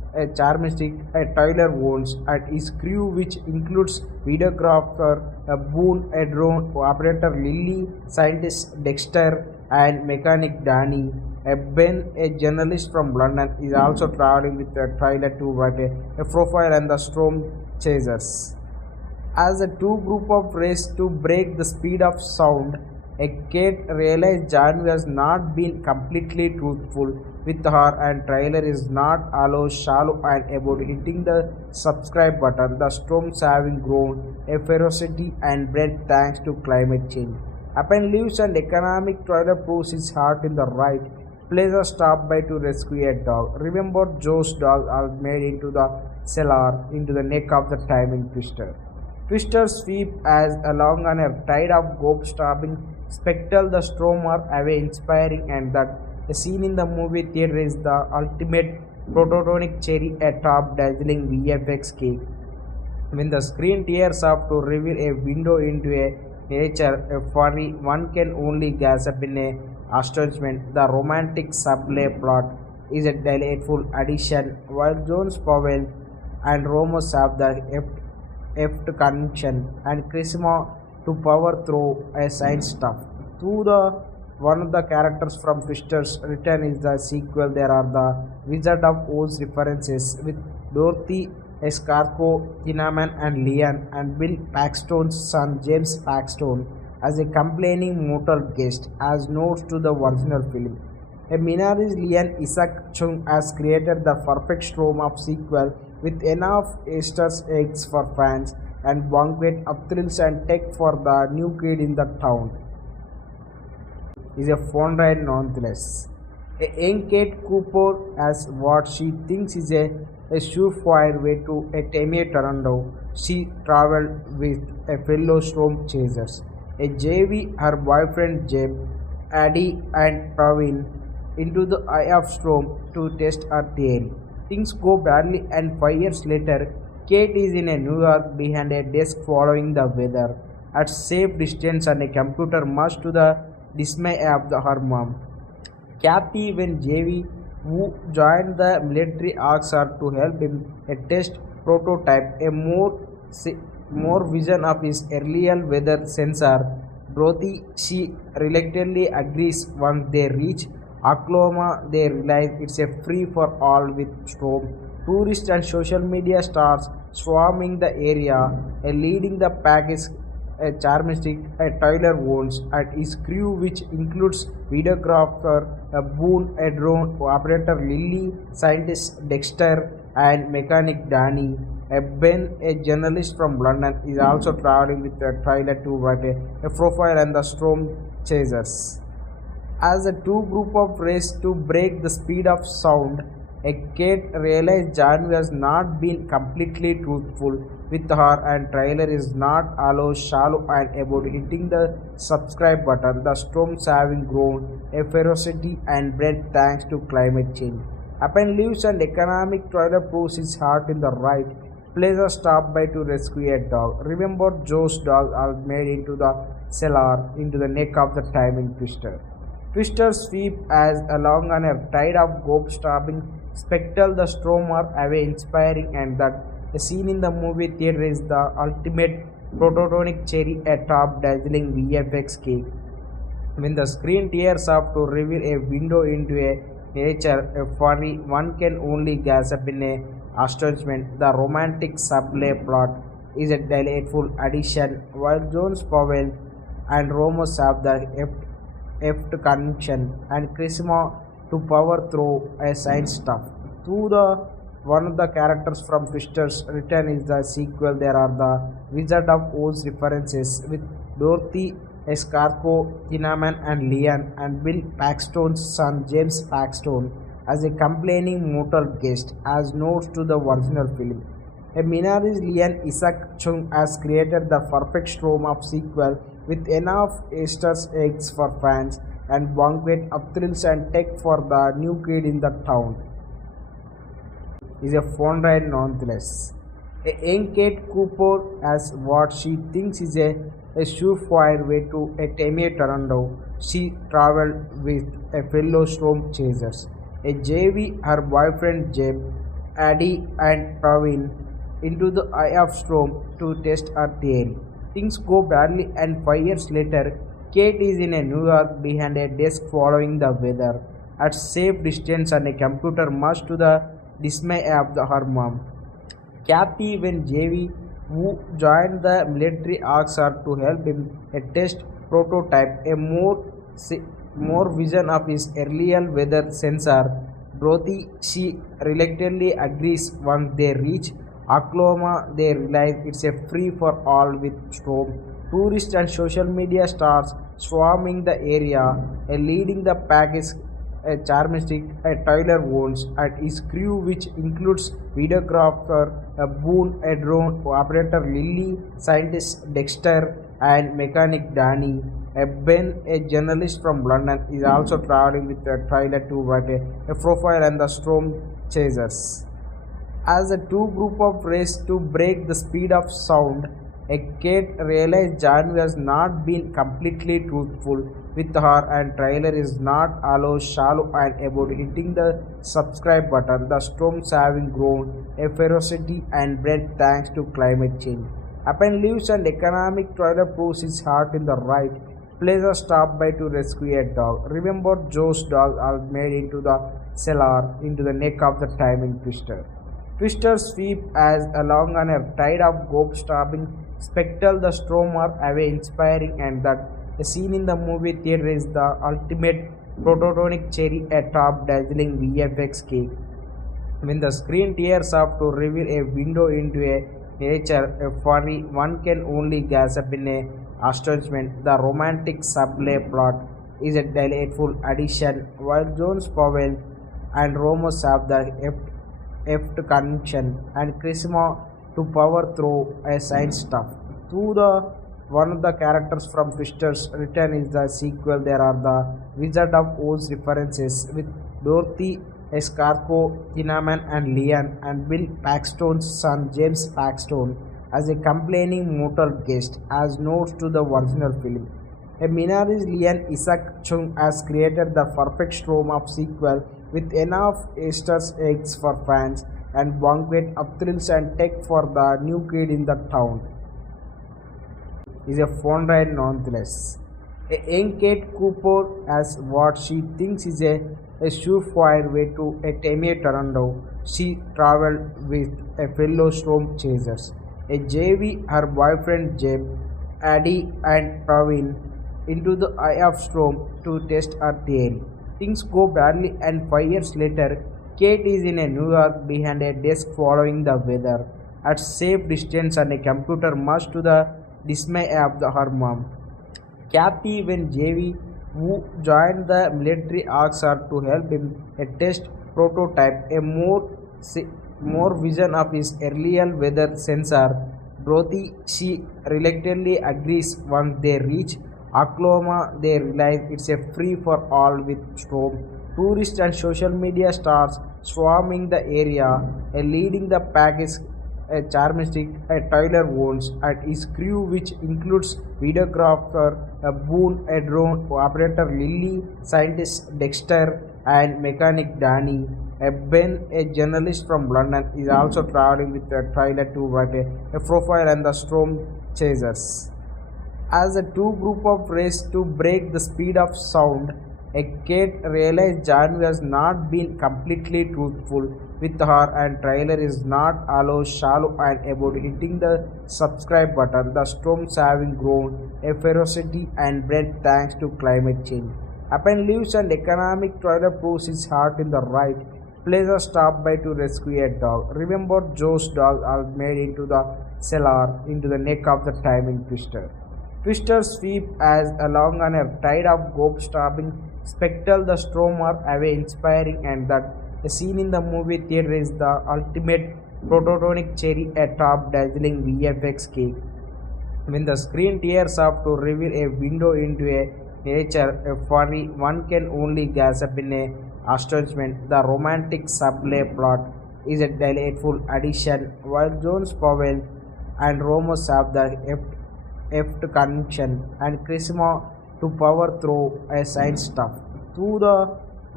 charmistic Tyler Owens and his crew, which includes videographer Boone, a drone operator Lily, scientist Dexter, and mechanic Danny. Ben, a journalist from London, is also traveling with a trailer to write a profile on the storm chasers. As the two group of race to break the speed of sound, a Kate realized John was not being completely truthful with her and trailer is not allow shallow and about hitting the subscribe button. The storms having grown a ferocity and breadth thanks to climate change. Upon leaves and economic trailer proves his heart in the right place a stop by to rescue a dog. Remember Joe's dog are made into the cellar into the neck of the timing twister. Twister sweep as along on a tide of gope stopping spectacle the storm are away inspiring and that a scene in the movie theater is the ultimate prototonic cherry atop dazzling VFX cake. When the screen tears up to reveal a window into a nature a furry, one can only gasp in a astonishment. The romantic subplay plot is a delightful addition, while Jones Powell and Ramos have the heft connection and charisma to power through a science stuff. Through the one of the characters from Twister's return is the sequel. There are the Wizard of Oz references with Dorothy Escarco, Tinnaman and Leon and Bill Paxton's son James Paxton as a complaining mortal guest as notes to the original film. A Minari's Lee Isaac Chung has created the perfect storm of sequel with enough Easter eggs for fans and banquet of thrills and tech for the new kid in the town. Is a fun ride nonetheless. A young Kate Cooper has what she thinks is a surefire way to a Tammy Toronto. She traveled with a fellow storm chasers. A JV, her boyfriend Jeb, Addie and Praveen into the eye of storm to test her theory. Things go badly and 5 years later, Kate is in a New York behind a desk following the weather at safe distance on a computer much to the dismay of her mom. Kathy, when JV, who joined the military, asks her to help him a test prototype, a more vision of his earlier weather sensor. Dorothy, she reluctantly agrees. Once they reach Oklahoma, they realize it's a free for all with storm. Tourists and social media stars swarming the area, leading the pack is a charmistic Tyler Owens and his crew, which includes videographer Boone, a drone operator Lily, scientist Dexter, and mechanic Danny. Ben, a journalist from London, is also traveling with a trailer to write a profile on the storm chasers. As the two group of race to break the speed of sound, a Kate realized John was not being completely truthful with her and trailer is not allow shallow and about hitting the subscribe button. The storms having grown a ferocity and breadth thanks to climate change. Upon leaves and economic trailer proves his heart in the right place a stop by to rescue a dog. Remember Joe's dog are made into the cellar into the neck of the timing twister. Twister sweep as along on a tide of gope stopping spectacle the storm are away inspiring and that a scene in the movie theater is the ultimate prototonic cherry atop dazzling VFX cake. When the screen tears up to reveal a window into a nature a furry, one can only gasp in a astonishment. The romantic subplay plot is a delightful addition, while Jones Powell and Ramos have the heft connection and charisma to power through a science stuff. Through the one of the characters from Twister's return is the sequel. There are the Wizard of Oz references with Dorothy Escarco, Tinnaman and Leon and Bill Paxton's son James Paxton as a complaining mortal guest as notes to the original film. A Minari's Lee Isaac Chung has created the perfect storm of sequel with enough Easter eggs for fans and banquet of thrills and tech for the new kid in the town. Is a fun ride nonetheless. A young Kate Cooper has what she thinks is a surefire way to a Tammy Toronto. She traveled with a fellow storm chasers. A JV, her boyfriend Jeb, Addie and Praveen into the eye of storm to test her theory. Things go badly, and 5 years later, Kate is in a New York behind a desk following the weather at safe distance on a computer, much to the dismay of her mom. Kathy, when JV, who joined the military, asks her to help him a test prototype, more vision of his earlier weather sensor. Dorothy, she reluctantly agrees. Once they reach Oklahoma, they realize it's a free for all with storm. Tourists and social media stars swarming the area. Leading the pack is a charmistic, Tyler Owens, and his crew, which includes videographer Boone, a drone operator Lily, scientist Dexter, and mechanic Danny. Ben, a journalist from London, is also traveling with a trailer to write a profile on the storm chasers. As the two group of race to break the speed of sound, a Kate realized John was not being completely truthful with her, and trailer is not allow shallow and about hitting the subscribe button. The storms having grown a ferocity and breadth thanks to climate change. Upon leaves and economic trailer proves his heart in the right place, a stop by to rescue a dog. Remember, Joe's dog are made into the cellar into the neck of the timing twister. Twister sweep as along on a tide of gope stopping spectacle the storm are away inspiring, and that a scene in the movie theater is the ultimate prototonic cherry atop dazzling VFX cake. When the screen tears up to reveal a window into a nature, a furry, one can only gasp in a astonishment. The romantic subplay plot is a delightful addition, while Jones Powell and Ramos have the heft connection and charisma to power through a science stuff. Through the one of the characters from Twister's Return is the sequel. There are the Wizard of Oz references with Dorothy, Escarpo, Tinnaman, and Leon, and Bill Paxton's son James Paxton as a complaining mortal guest, as notes to the original film. A Minari's Lee Isaac Chung has created the perfect storm of sequel with enough Easter eggs for fans and banquet of thrills and tech for the new kid in the town. Is a fun ride nonetheless. A young Kate Cooper has what she thinks is a surefire way to a Tammy Toronto. She traveled with a fellow storm chasers. A JV, her boyfriend Jeb, Addie, and Praveen into the eye of storm to test her theory. Things go badly, and 5 years later, Kate is in a New York behind a desk following the weather at safe distance on a computer, much to the dismay of her mom. Kathy, when JV, who joined the military, asks her to help him a test prototype, more vision of his earlier weather sensor. Dorothy, she reluctantly agrees. Once they reach Oklahoma, they realize it's a free for all with storm. Tourists and social media stars swarming the area. Leading the pack is a charmistic, Tyler Owens, and his crew, which includes videographer Boone, a drone operator Lily, scientist Dexter, and mechanic Danny. Ben, a journalist from London, is also traveling with a trailer to write a profile on the storm chasers. As the two group of race to break the speed of sound, a Kate realized John was not being completely truthful with her, and trailer is not allow shallow and about hitting the subscribe button. The storms having grown a ferocity and breadth thanks to climate change. Upon leaves and economic trailer proves his heart in the right place, a stop by to rescue a dog. Remember, Joe's dog are made into the cellar into the neck of the timing twister. Twister sweep as along on a tide of gope stopping spectacle the storm are away inspiring, and that a scene in the movie theater is the ultimate prototonic cherry atop dazzling VFX cake. When the screen tears up to reveal a window into a nature, a furry, one can only gasp in a astonishment. The romantic subplay plot is a delightful addition, while Jones Powell and Ramos have the heft connection and charisma to power through a science stuff. Through the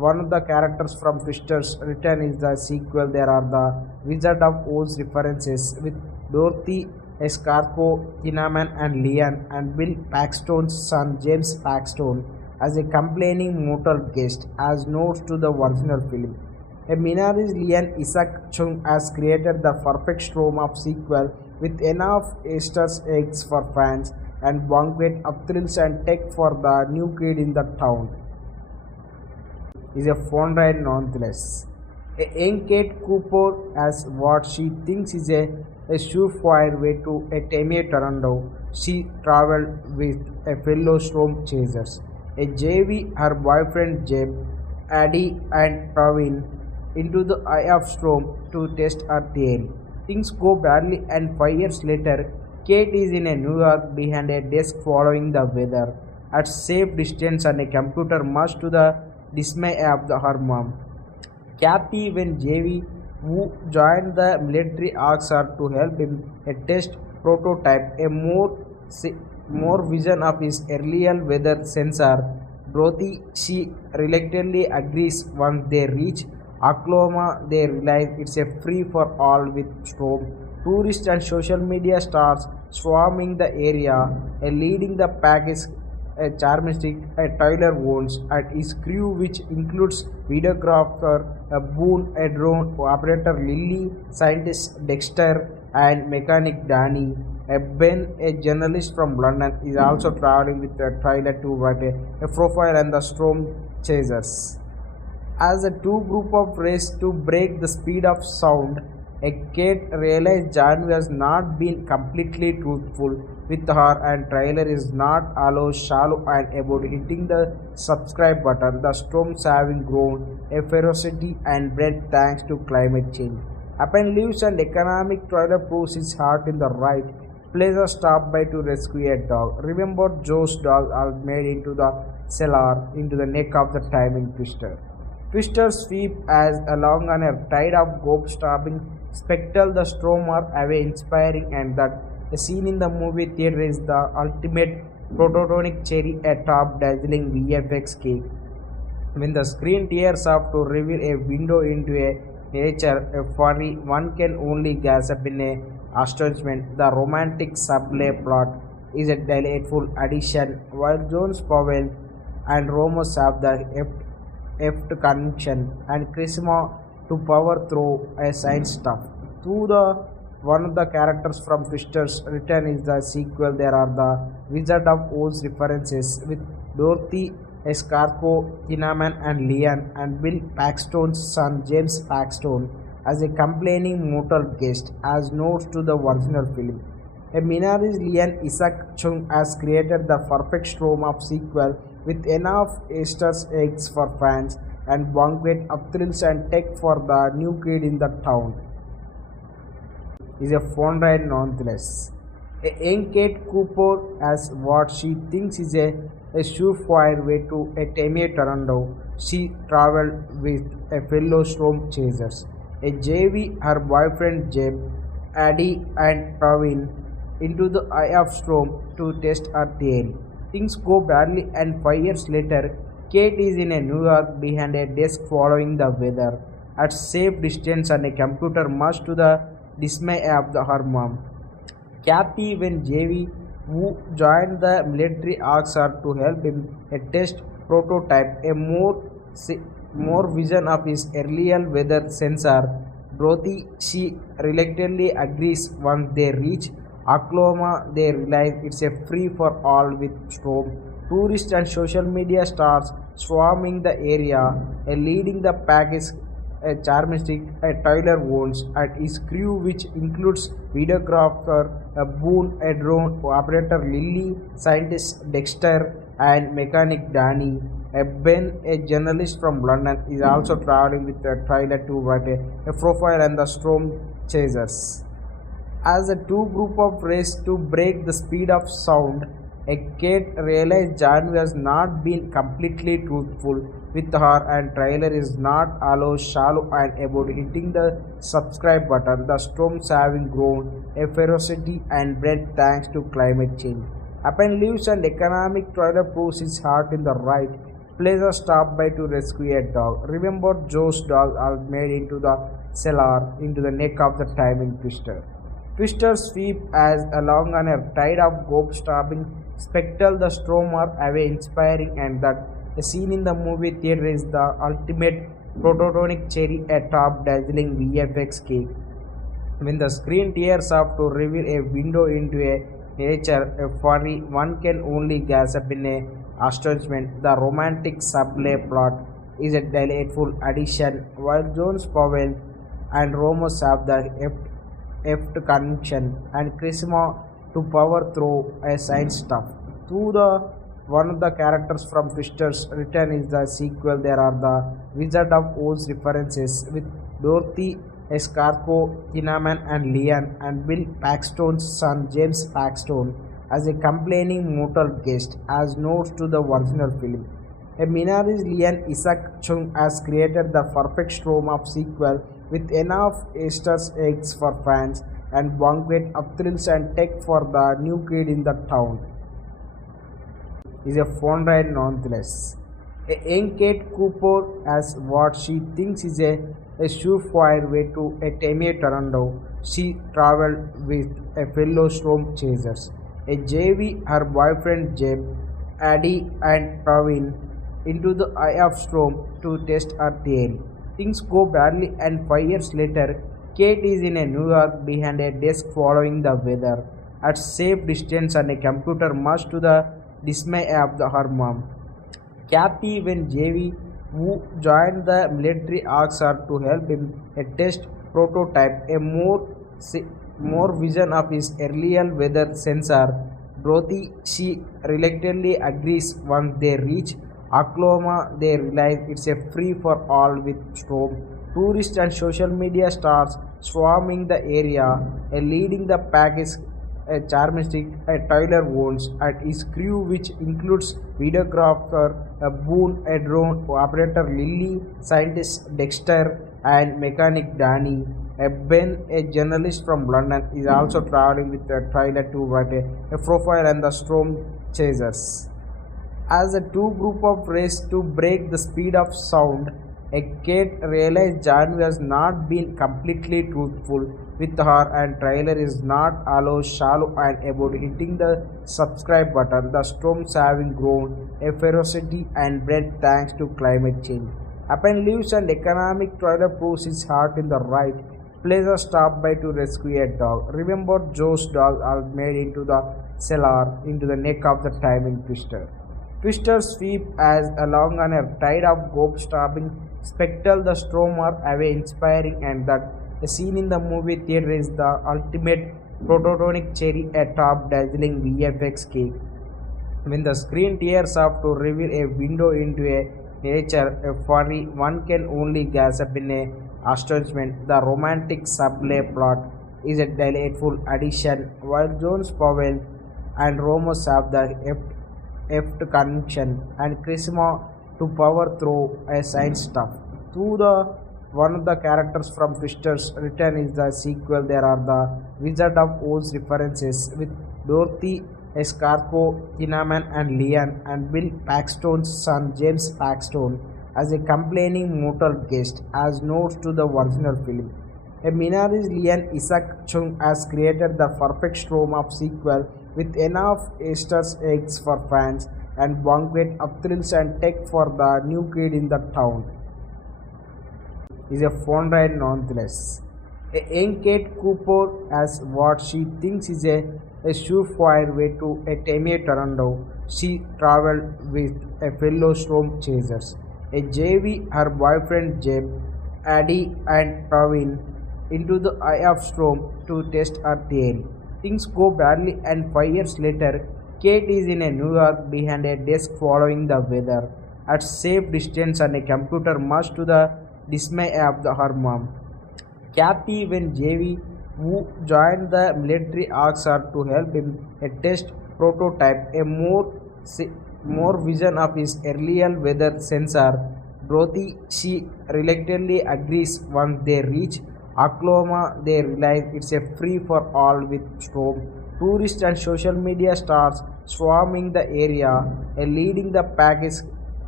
one of the characters from Twister's Return is the sequel. There are the Wizard of Oz references with Dorothy Escargot, Cinnamon and Leon, and Bill Paxton's son James Paxton as a complaining motor guest, as notes to the original film. A Minari's Lee Isaac Chung has created the perfect storm of sequel with enough Easter eggs for fans and banquet of thrills and tech for the new kid in the town. Is a fun ride nonetheless. A young Kate Cooper has what she thinks is a surefire way to a Tammy Toronto. She traveled with a fellow storm chasers. A JV, her boyfriend Jeb, Addie and Praveen into the eye of storm to test her theory. Things go badly and 5 years later, Kate is in a New York behind a desk following the weather at safe distance and a computer much to the dismay of her mom. Kathy, when JV, who joined the military, asks her to help him a test prototype, a more vision of his earlier weather sensor. Dorothy, she reluctantly agrees. Once they reach Oklahoma, they realize it's a free for all with storm. Tourists and social media stars swarming the area. A leading the pack is a charmistic, a Tyler Owens and his crew, which includes videographer Boone, a drone operator Lily, scientist Dexter, and mechanic Danny. Ben, a journalist from London, is also traveling with a trailer to write a profile on the storm chasers. As the two group of race to break the speed of sound, a Kate realized John was not being completely truthful with her and trailer is not allow shallow and about hitting the subscribe button. The storms having grown a ferocity and breadth thanks to climate change. Upon leaves and economic trailer proves his heart in the right place a stop by to rescue a dog. Remember Joe's dog are made into the cellar into the neck of the timing Twister. Twister sweep as along on a tide of gob-stopping spectacle the storm are away inspiring and that a scene in the movie theater is the ultimate prototonic cherry atop dazzling VFX cake. When the screen tears up to reveal a window into a nature, a furry, one can only gasp in a astonishment. The romantic subplay plot is a delightful addition, while Jones Powell and Ramos have the heft connection and charisma to power through a science stuff. Through the one of the characters from Twister's Return is the sequel. There are the Wizard of Oz references with Dorothy Escargot, Cinnamon and Leon, and Bill Paxton's son James Paxton as a complaining motor guest, as notes to the original film. A Minari's Lee Isaac Chung has created the perfect storm of sequel with enough Easter eggs for fans and banquet of thrills and tech for the new kid in the town. Is a fun ride nonetheless. A young Kate Cooper has what she thinks is a surefire way to a Tammy Toronto. She traveled with a fellow storm chasers. A JV, her boyfriend Jeb, Addie and Praveen into the eye of storm to test her theory. Things go badly and 5 years later, Kate is in a New York behind a desk following the weather at safe distance and a computer much to the dismay of her mom. Kathy, when JV, who joined the military, asks her to help him a test prototype, a more vision of his earlier weather sensor. Dorothy, she reluctantly agrees. Once they reach Oklahoma, they realize it's a free for all with storm. Tourists and social media stars swarming the area. A leading the pack is a charmistic, a Tyler Owens and his crew, which includes videographer Boone, a drone operator Lily, scientist Dexter, and mechanic Danny. Ben, a journalist from London, is also traveling with a trailer to write a profile on the storm chasers. As the two group of race to break the speed of sound, a Kate realized John was not being completely truthful with her and trailer is not allow shallow and about hitting the subscribe button. The storms having grown a ferocity and breadth thanks to climate change. Upon leaves and economic trailer proves his heart in the right Plays a stop by to rescue a dog. Remember, Joe's dog are made into the cellar into the neck of the timing twister. Twister sweep as along on a tide of gope stabbing spectacle the storm are away inspiring and that a scene in the movie theater is the ultimate prototonic cherry atop dazzling VFX cake. When the screen tears up to reveal a window into a nature, a furry, one can only gasp in a astonishment. The romantic subplay plot is a delightful addition, while Jones Powell and Ramos have the heft conviction and charisma to power through a science stuff. Through the one of the characters from Twister's Return is the sequel. There are the Wizard of Oz references with Dorothy Escarco, Tinnaman and Leon and Bill Paxton's son James Paxton as a complaining mortal guest as notes to the original film. A Minari's Lee Isaac Chung has created the perfect storm of sequel with enough Easter eggs for fans and banquet of thrills and tech for the new kid in the town. Is a fun ride nonetheless. A young Kate Cooper has what she thinks is a surefire way to a Tammy Toronto. She traveled with a fellow storm chasers. A JV, her boyfriend Jeb, Addie and Praveen into the eye of storm to test her theory. Things go badly and 5 years later, Kate is in a New York behind a desk following the weather at safe distance on a computer much to the dismay of her mom. Kathy, when JV, who joined the military, asks her to help him test prototype a more vision of his earlier weather sensor. Dorothy, she reluctantly agrees. Once they reach Oklahoma, they realize it's a free for all with storm. Tourists and social media stars swarming the area. A leading the pack is a charmistic, a Tyler Owens and his crew, which includes videographer Boone, a drone operator Lily, scientist Dexter, and mechanic Danny. Ben, a journalist from London, is also traveling with a trailer to write a profile on the storm chasers. As the two group of race to break the speed of sound, a Kate realized John was not being completely truthful with her and trailer is not allow shallow and about hitting the subscribe button. The storms having grown a ferocity and breadth thanks to climate change. Upon leaves and economic trailer proves his heart in the right place a stop by to rescue a dog. Remember, Joe's dog are made into the cellar into the neck of the timing twister. Twister sweep as along on a tide of gope stabbing spectacle the storm are away inspiring and that a scene in the movie theater is the ultimate prototonic cherry atop dazzling VFX cake. When the screen tears up to reveal a window into a nature, a furry, one can only gasp in a astonishment. The romantic subplay plot is a delightful addition, while Jones Powell and Ramos have the heft conviction and charisma to power through a science stuff. Through the one of the characters from Twister's Return is the sequel. There are the Wizard of Oz references with Dorothy Escarco, Tinnaman and Leon and Bill Paxton's son James Paxton as a complaining mortal guest as notes to the original film. A Minari's Lee Isaac Chung has created the perfect storm of sequel with enough Easter eggs for fans and banquet of thrills and tech for the new kid in the town. Is a fun ride nonetheless. A young Kate Cooper has what she thinks is a surefire way to a Tammy Toronto. She traveled with a fellow storm chasers. A JV, her boyfriend Jeb, Addie and Praveen into the eye of storm to test her theory. Things go badly and 5 years later, Kate is in a New York behind a desk following the weather at safe distance on a computer much to the dismay of her mom. Kathy, when JV, who joined the military, asks her to help him test prototype a more vision of his earlier weather sensor. Dorothy, she reluctantly agrees. Once they reach Oklahoma, they realize it's a free for all with storm. Tourists and social media stars swarming the area. A leading the pack is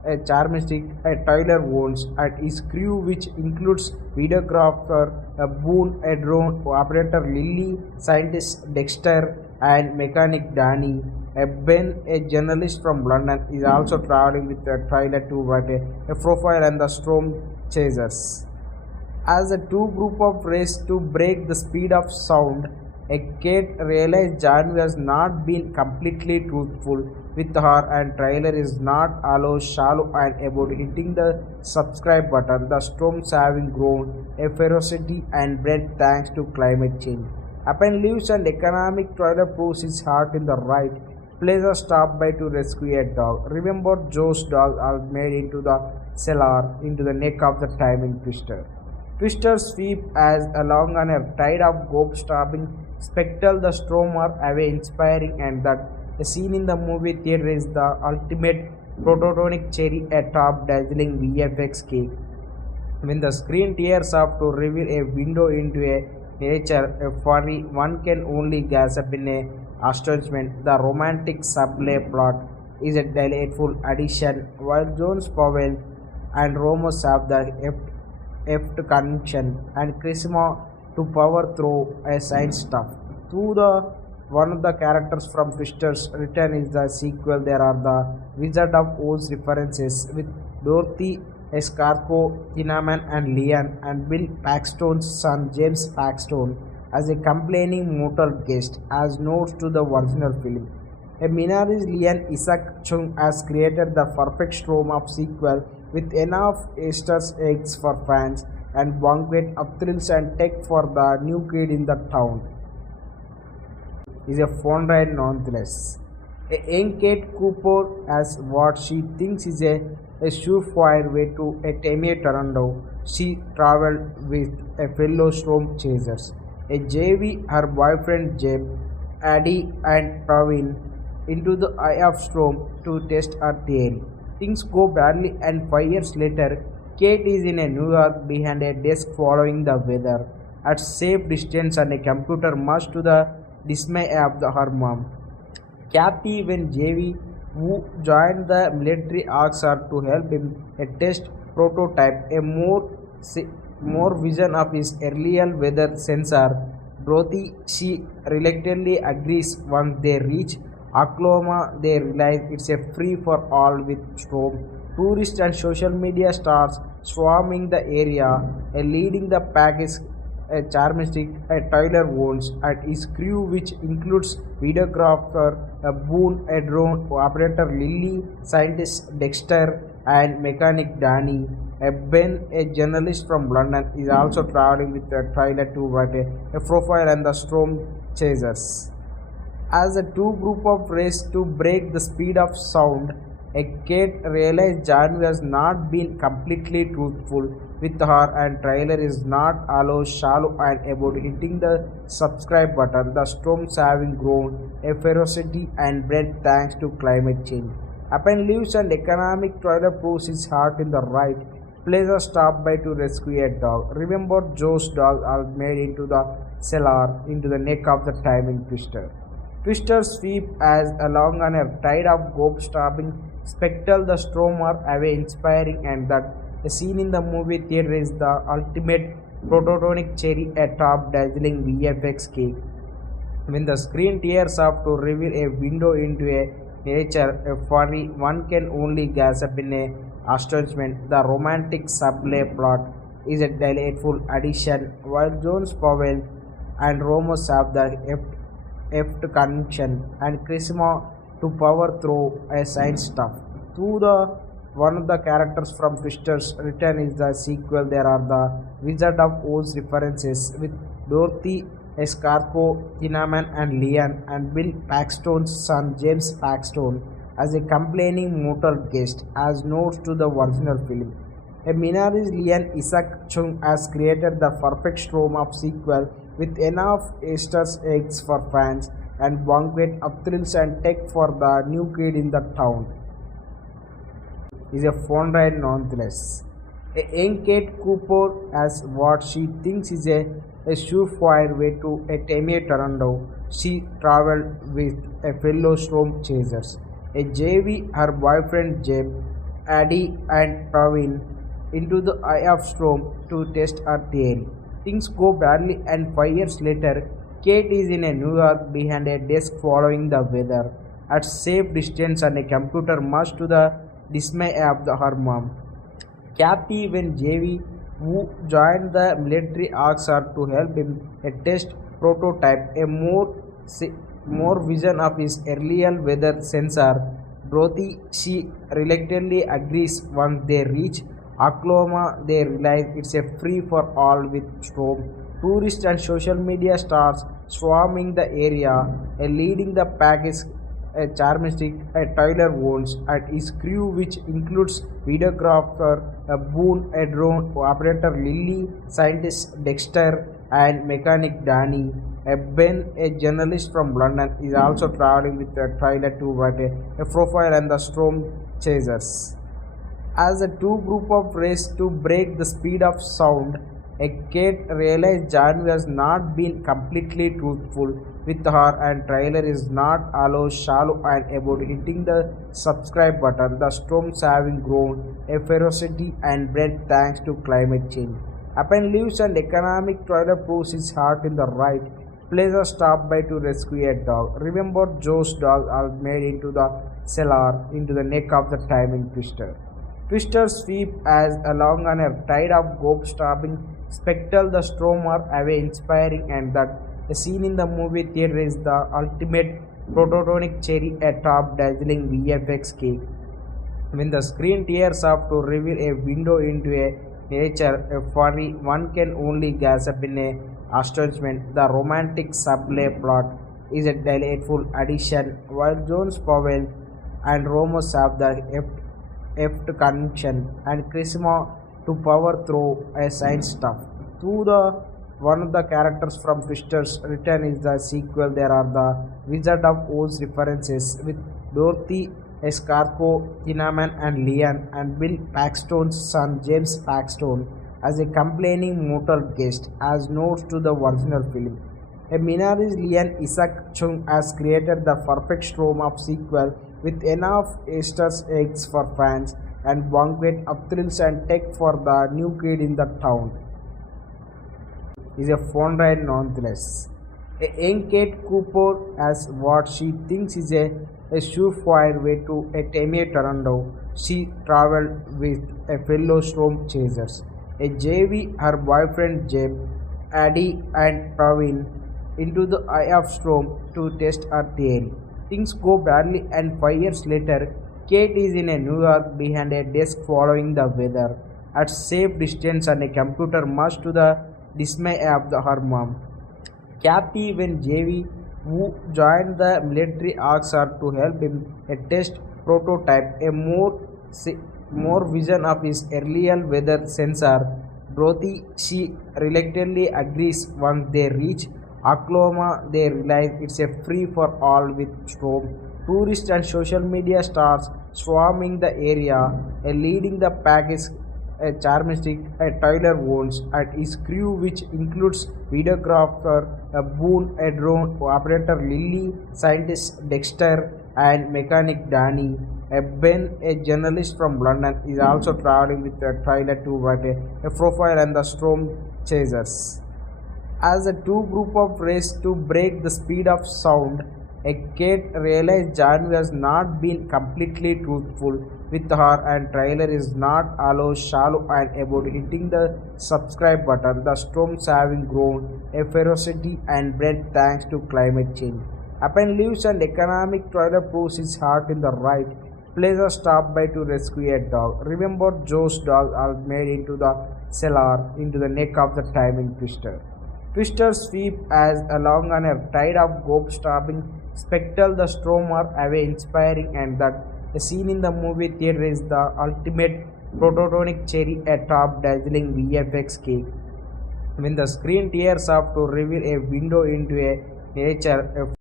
charmistic Tyler Owens and his crew, which includes videographer Boone, a drone operator Lily, scientist Dexter, and mechanic Danny. Ben, a journalist from London, is also traveling with a trailer to write a profile on the storm chasers. As the two group of race to break the speed of sound, a cat realized John was not being completely truthful with her and trailer is not allow shallow and about hitting the subscribe button. The storms having grown a ferocity and bred thanks to climate change. Upon leaves and economic trailer proves his heart in the right place a stop by to rescue a dog. Remember Joe's dog are made into the cellar into the neck of the timing twister. Twister sweep as along on a tide of gope stopping spectacle the storm are away inspiring and that a scene in the movie theater is the ultimate prototonic cherry atop dazzling VFX cake. When the screen tears up to reveal a window into a nature, a furry, one can only gasp in a astonishment. The romantic subplay plot is a delightful addition, while Jones Powell and Ramos have the heft connection and charisma to power through a science stuff. Through the one of the characters from Twister's Return is the sequel. There are the Wizard of Oz references with Dorothy Escarco, Tinnaman and Leon and Bill Paxton's son James Paxton as a complaining mortal guest as notes to the original film. A Minari's Lee Isaac Chung has created the perfect storm of sequel with enough Easter eggs for fans and banquet of thrills and tech for the new kid in the town. Is a fun ride nonetheless. A young Kate Cooper has what she thinks is a surefire way to a Tammy Toronto. She traveled with a fellow storm chasers. A JV, her boyfriend Jeb, Addie and Pravin into the eye of storm to test her theory. Things go badly and 5 years later, Kate is in a New York behind a desk following the weather at safe distance and a computer much to the dismay of her mom. Kathy, when JV, who joined the military, asks her to help him test prototype a more vision of his earlier weather sensor. Dorothy, she reluctantly agrees. Once they reach Oklahoma, they realize it's a free for all with storm. Tourists and social media stars swarming the area. A leading the pack is a charmistic Tyler Owens and his crew, which includes videographer Boone, a drone operator Lily, scientist Dexter, and mechanic Danny. Ben, a journalist from London, is also traveling with a trailer to write a profile on the storm chasers. As the two group of race to break the speed of sound, a cat realized John was not being completely truthful with her and trailer is not allow shallow and about hitting the subscribe button. The storms having grown a ferocity and bred thanks to climate change. Upon leaves and economic trailer proves his heart in the right place a stop by to rescue a dog. Remember Joe's dog are made into the cellar into the neck of the timing twister. Twister sweep as along on a tide of gope stopping spectacle the storm are away inspiring and that a scene in the movie theater is the ultimate prototonic cherry atop dazzling VFX cake. When the screen tears up to reveal a window into a nature, a furry, one can only gasp in a astonishment. The romantic subplay plot is a delightful addition, while Jones Powell and Ramos have the heft connection and charisma to power through a science stuff. Through the one of the characters from Twister's Return is the sequel. There are the Wizard of Oz references with Dorothy Escarco, Tinnaman and Leon and Bill Paxton's son James Paxton as a complaining mortal guest as notes to the original film. A Minari's Lee Isaac Chung has created the perfect storm of sequel with enough Easter eggs for fans and banquet of thrills and tech for the new kid in the town. Is a fun ride nonetheless. A young Kate Cooper has what she thinks is a surefire way to a Tammy Toronto. She traveled with a fellow storm chasers. A JV, her boyfriend Jeb, Addie and Praveen into the eye of storm to test her theory. Things go badly, and 5 years later, Kate is in a New York behind a desk following the weather at safe distance, and a computer, much to the dismay of her mom. Kathy, when JV, who joined the military, asks her to help him a test prototype, more vision of his earlier weather sensor. Dorothy, she reluctantly agrees. Once they reach Oklahoma, they realize it's a free for all with storm. Tourists and social media stars swarming the area. Leading the pack is a charmistic, Tyler Owens, and his crew, which includes videographer Boone, a drone operator Lily, scientist Dexter, and mechanic Danny. Ben, a journalist from London, is also traveling with a Tyler to write a profile on the storm chasers. As the two group of race to break the speed of sound, a Kate realized John was not being completely truthful with her, and Tyler is not allow shallow and about hitting the subscribe button. The storms having grown a ferocity and bred thanks to climate change. Upon leaves and economic, Tyler proves his heart in the right place. A stop by to rescue a dog. Remember, Joe's dog are made into the cellar into the neck of the timing twister. Twister sweep as along on a tide of gope stabbing spectacle the stormer away inspiring, and that a scene in the movie theater is the ultimate prototonic cherry atop dazzling VFX cake. When the screen tears up to reveal a window into a nature, a furry, one can only gasp in a astonishment. The romantic subway plot is a delightful addition, while Jones Powell and Ramos have the heft conviction and charisma to power through a science stuff. Through the one of the characters from Twister's Return is the sequel. There are the Wizard of Oz references with Dorothy, Escarco, Tinnaman, and Leon, and Bill Paxton's son James Paxton as a complaining motor guest, as notes to the original film. A Minari's Lee Isaac Chung has created the perfect storm of sequel with enough Easter eggs for fans and banquet of thrills and tech for the new kid in the town. Is a fun ride nonetheless. A young Kate Cooper has what she thinks is a surefire way to a Tammy Toronto. She traveled with a fellow storm chasers. A JV, her boyfriend Jeb, Addie, and Praveen into the eye of storm to test her theory. Things go badly, and 5 years later, Kate is in a New York behind a desk following the weather at safe distance, and a computer, much to the dismay of her mom. Kathy, when JV, who joined the military, asks her to help him a test prototype, more vision of his earlier weather sensor. Dorothy, she reluctantly agrees. Once they reach Oklahoma, they realize it's a free for all with storm. Tourists and social media stars swarming the area. Leading the pack is a charmistic, Tyler Owens, and his crew, which includes videographer Boone, a drone operator Lily, scientist Dexter, and mechanic Danny. Ben, a journalist from London, is also traveling with a Tyler to write a profile on the storm chasers. As the two group of race to break the speed of sound, a Kate realized John was not being completely truthful with her, and Tyler is not allow shallow and about hitting the subscribe button. The storms having grown a ferocity and bred thanks to climate change. Upon leaves and economic, Tyler proves his heart in the right place. A stop by to rescue a dog. Remember, Joe's dog are made into the cellar into the neck of the timing twister. Twister sweep as along on a tide of gope stabbing spectacle the stormer away inspiring, and that a scene in the movie theater is the ultimate prototonic cherry atop dazzling VFX cake. When the screen tears up to reveal a window into a nature, a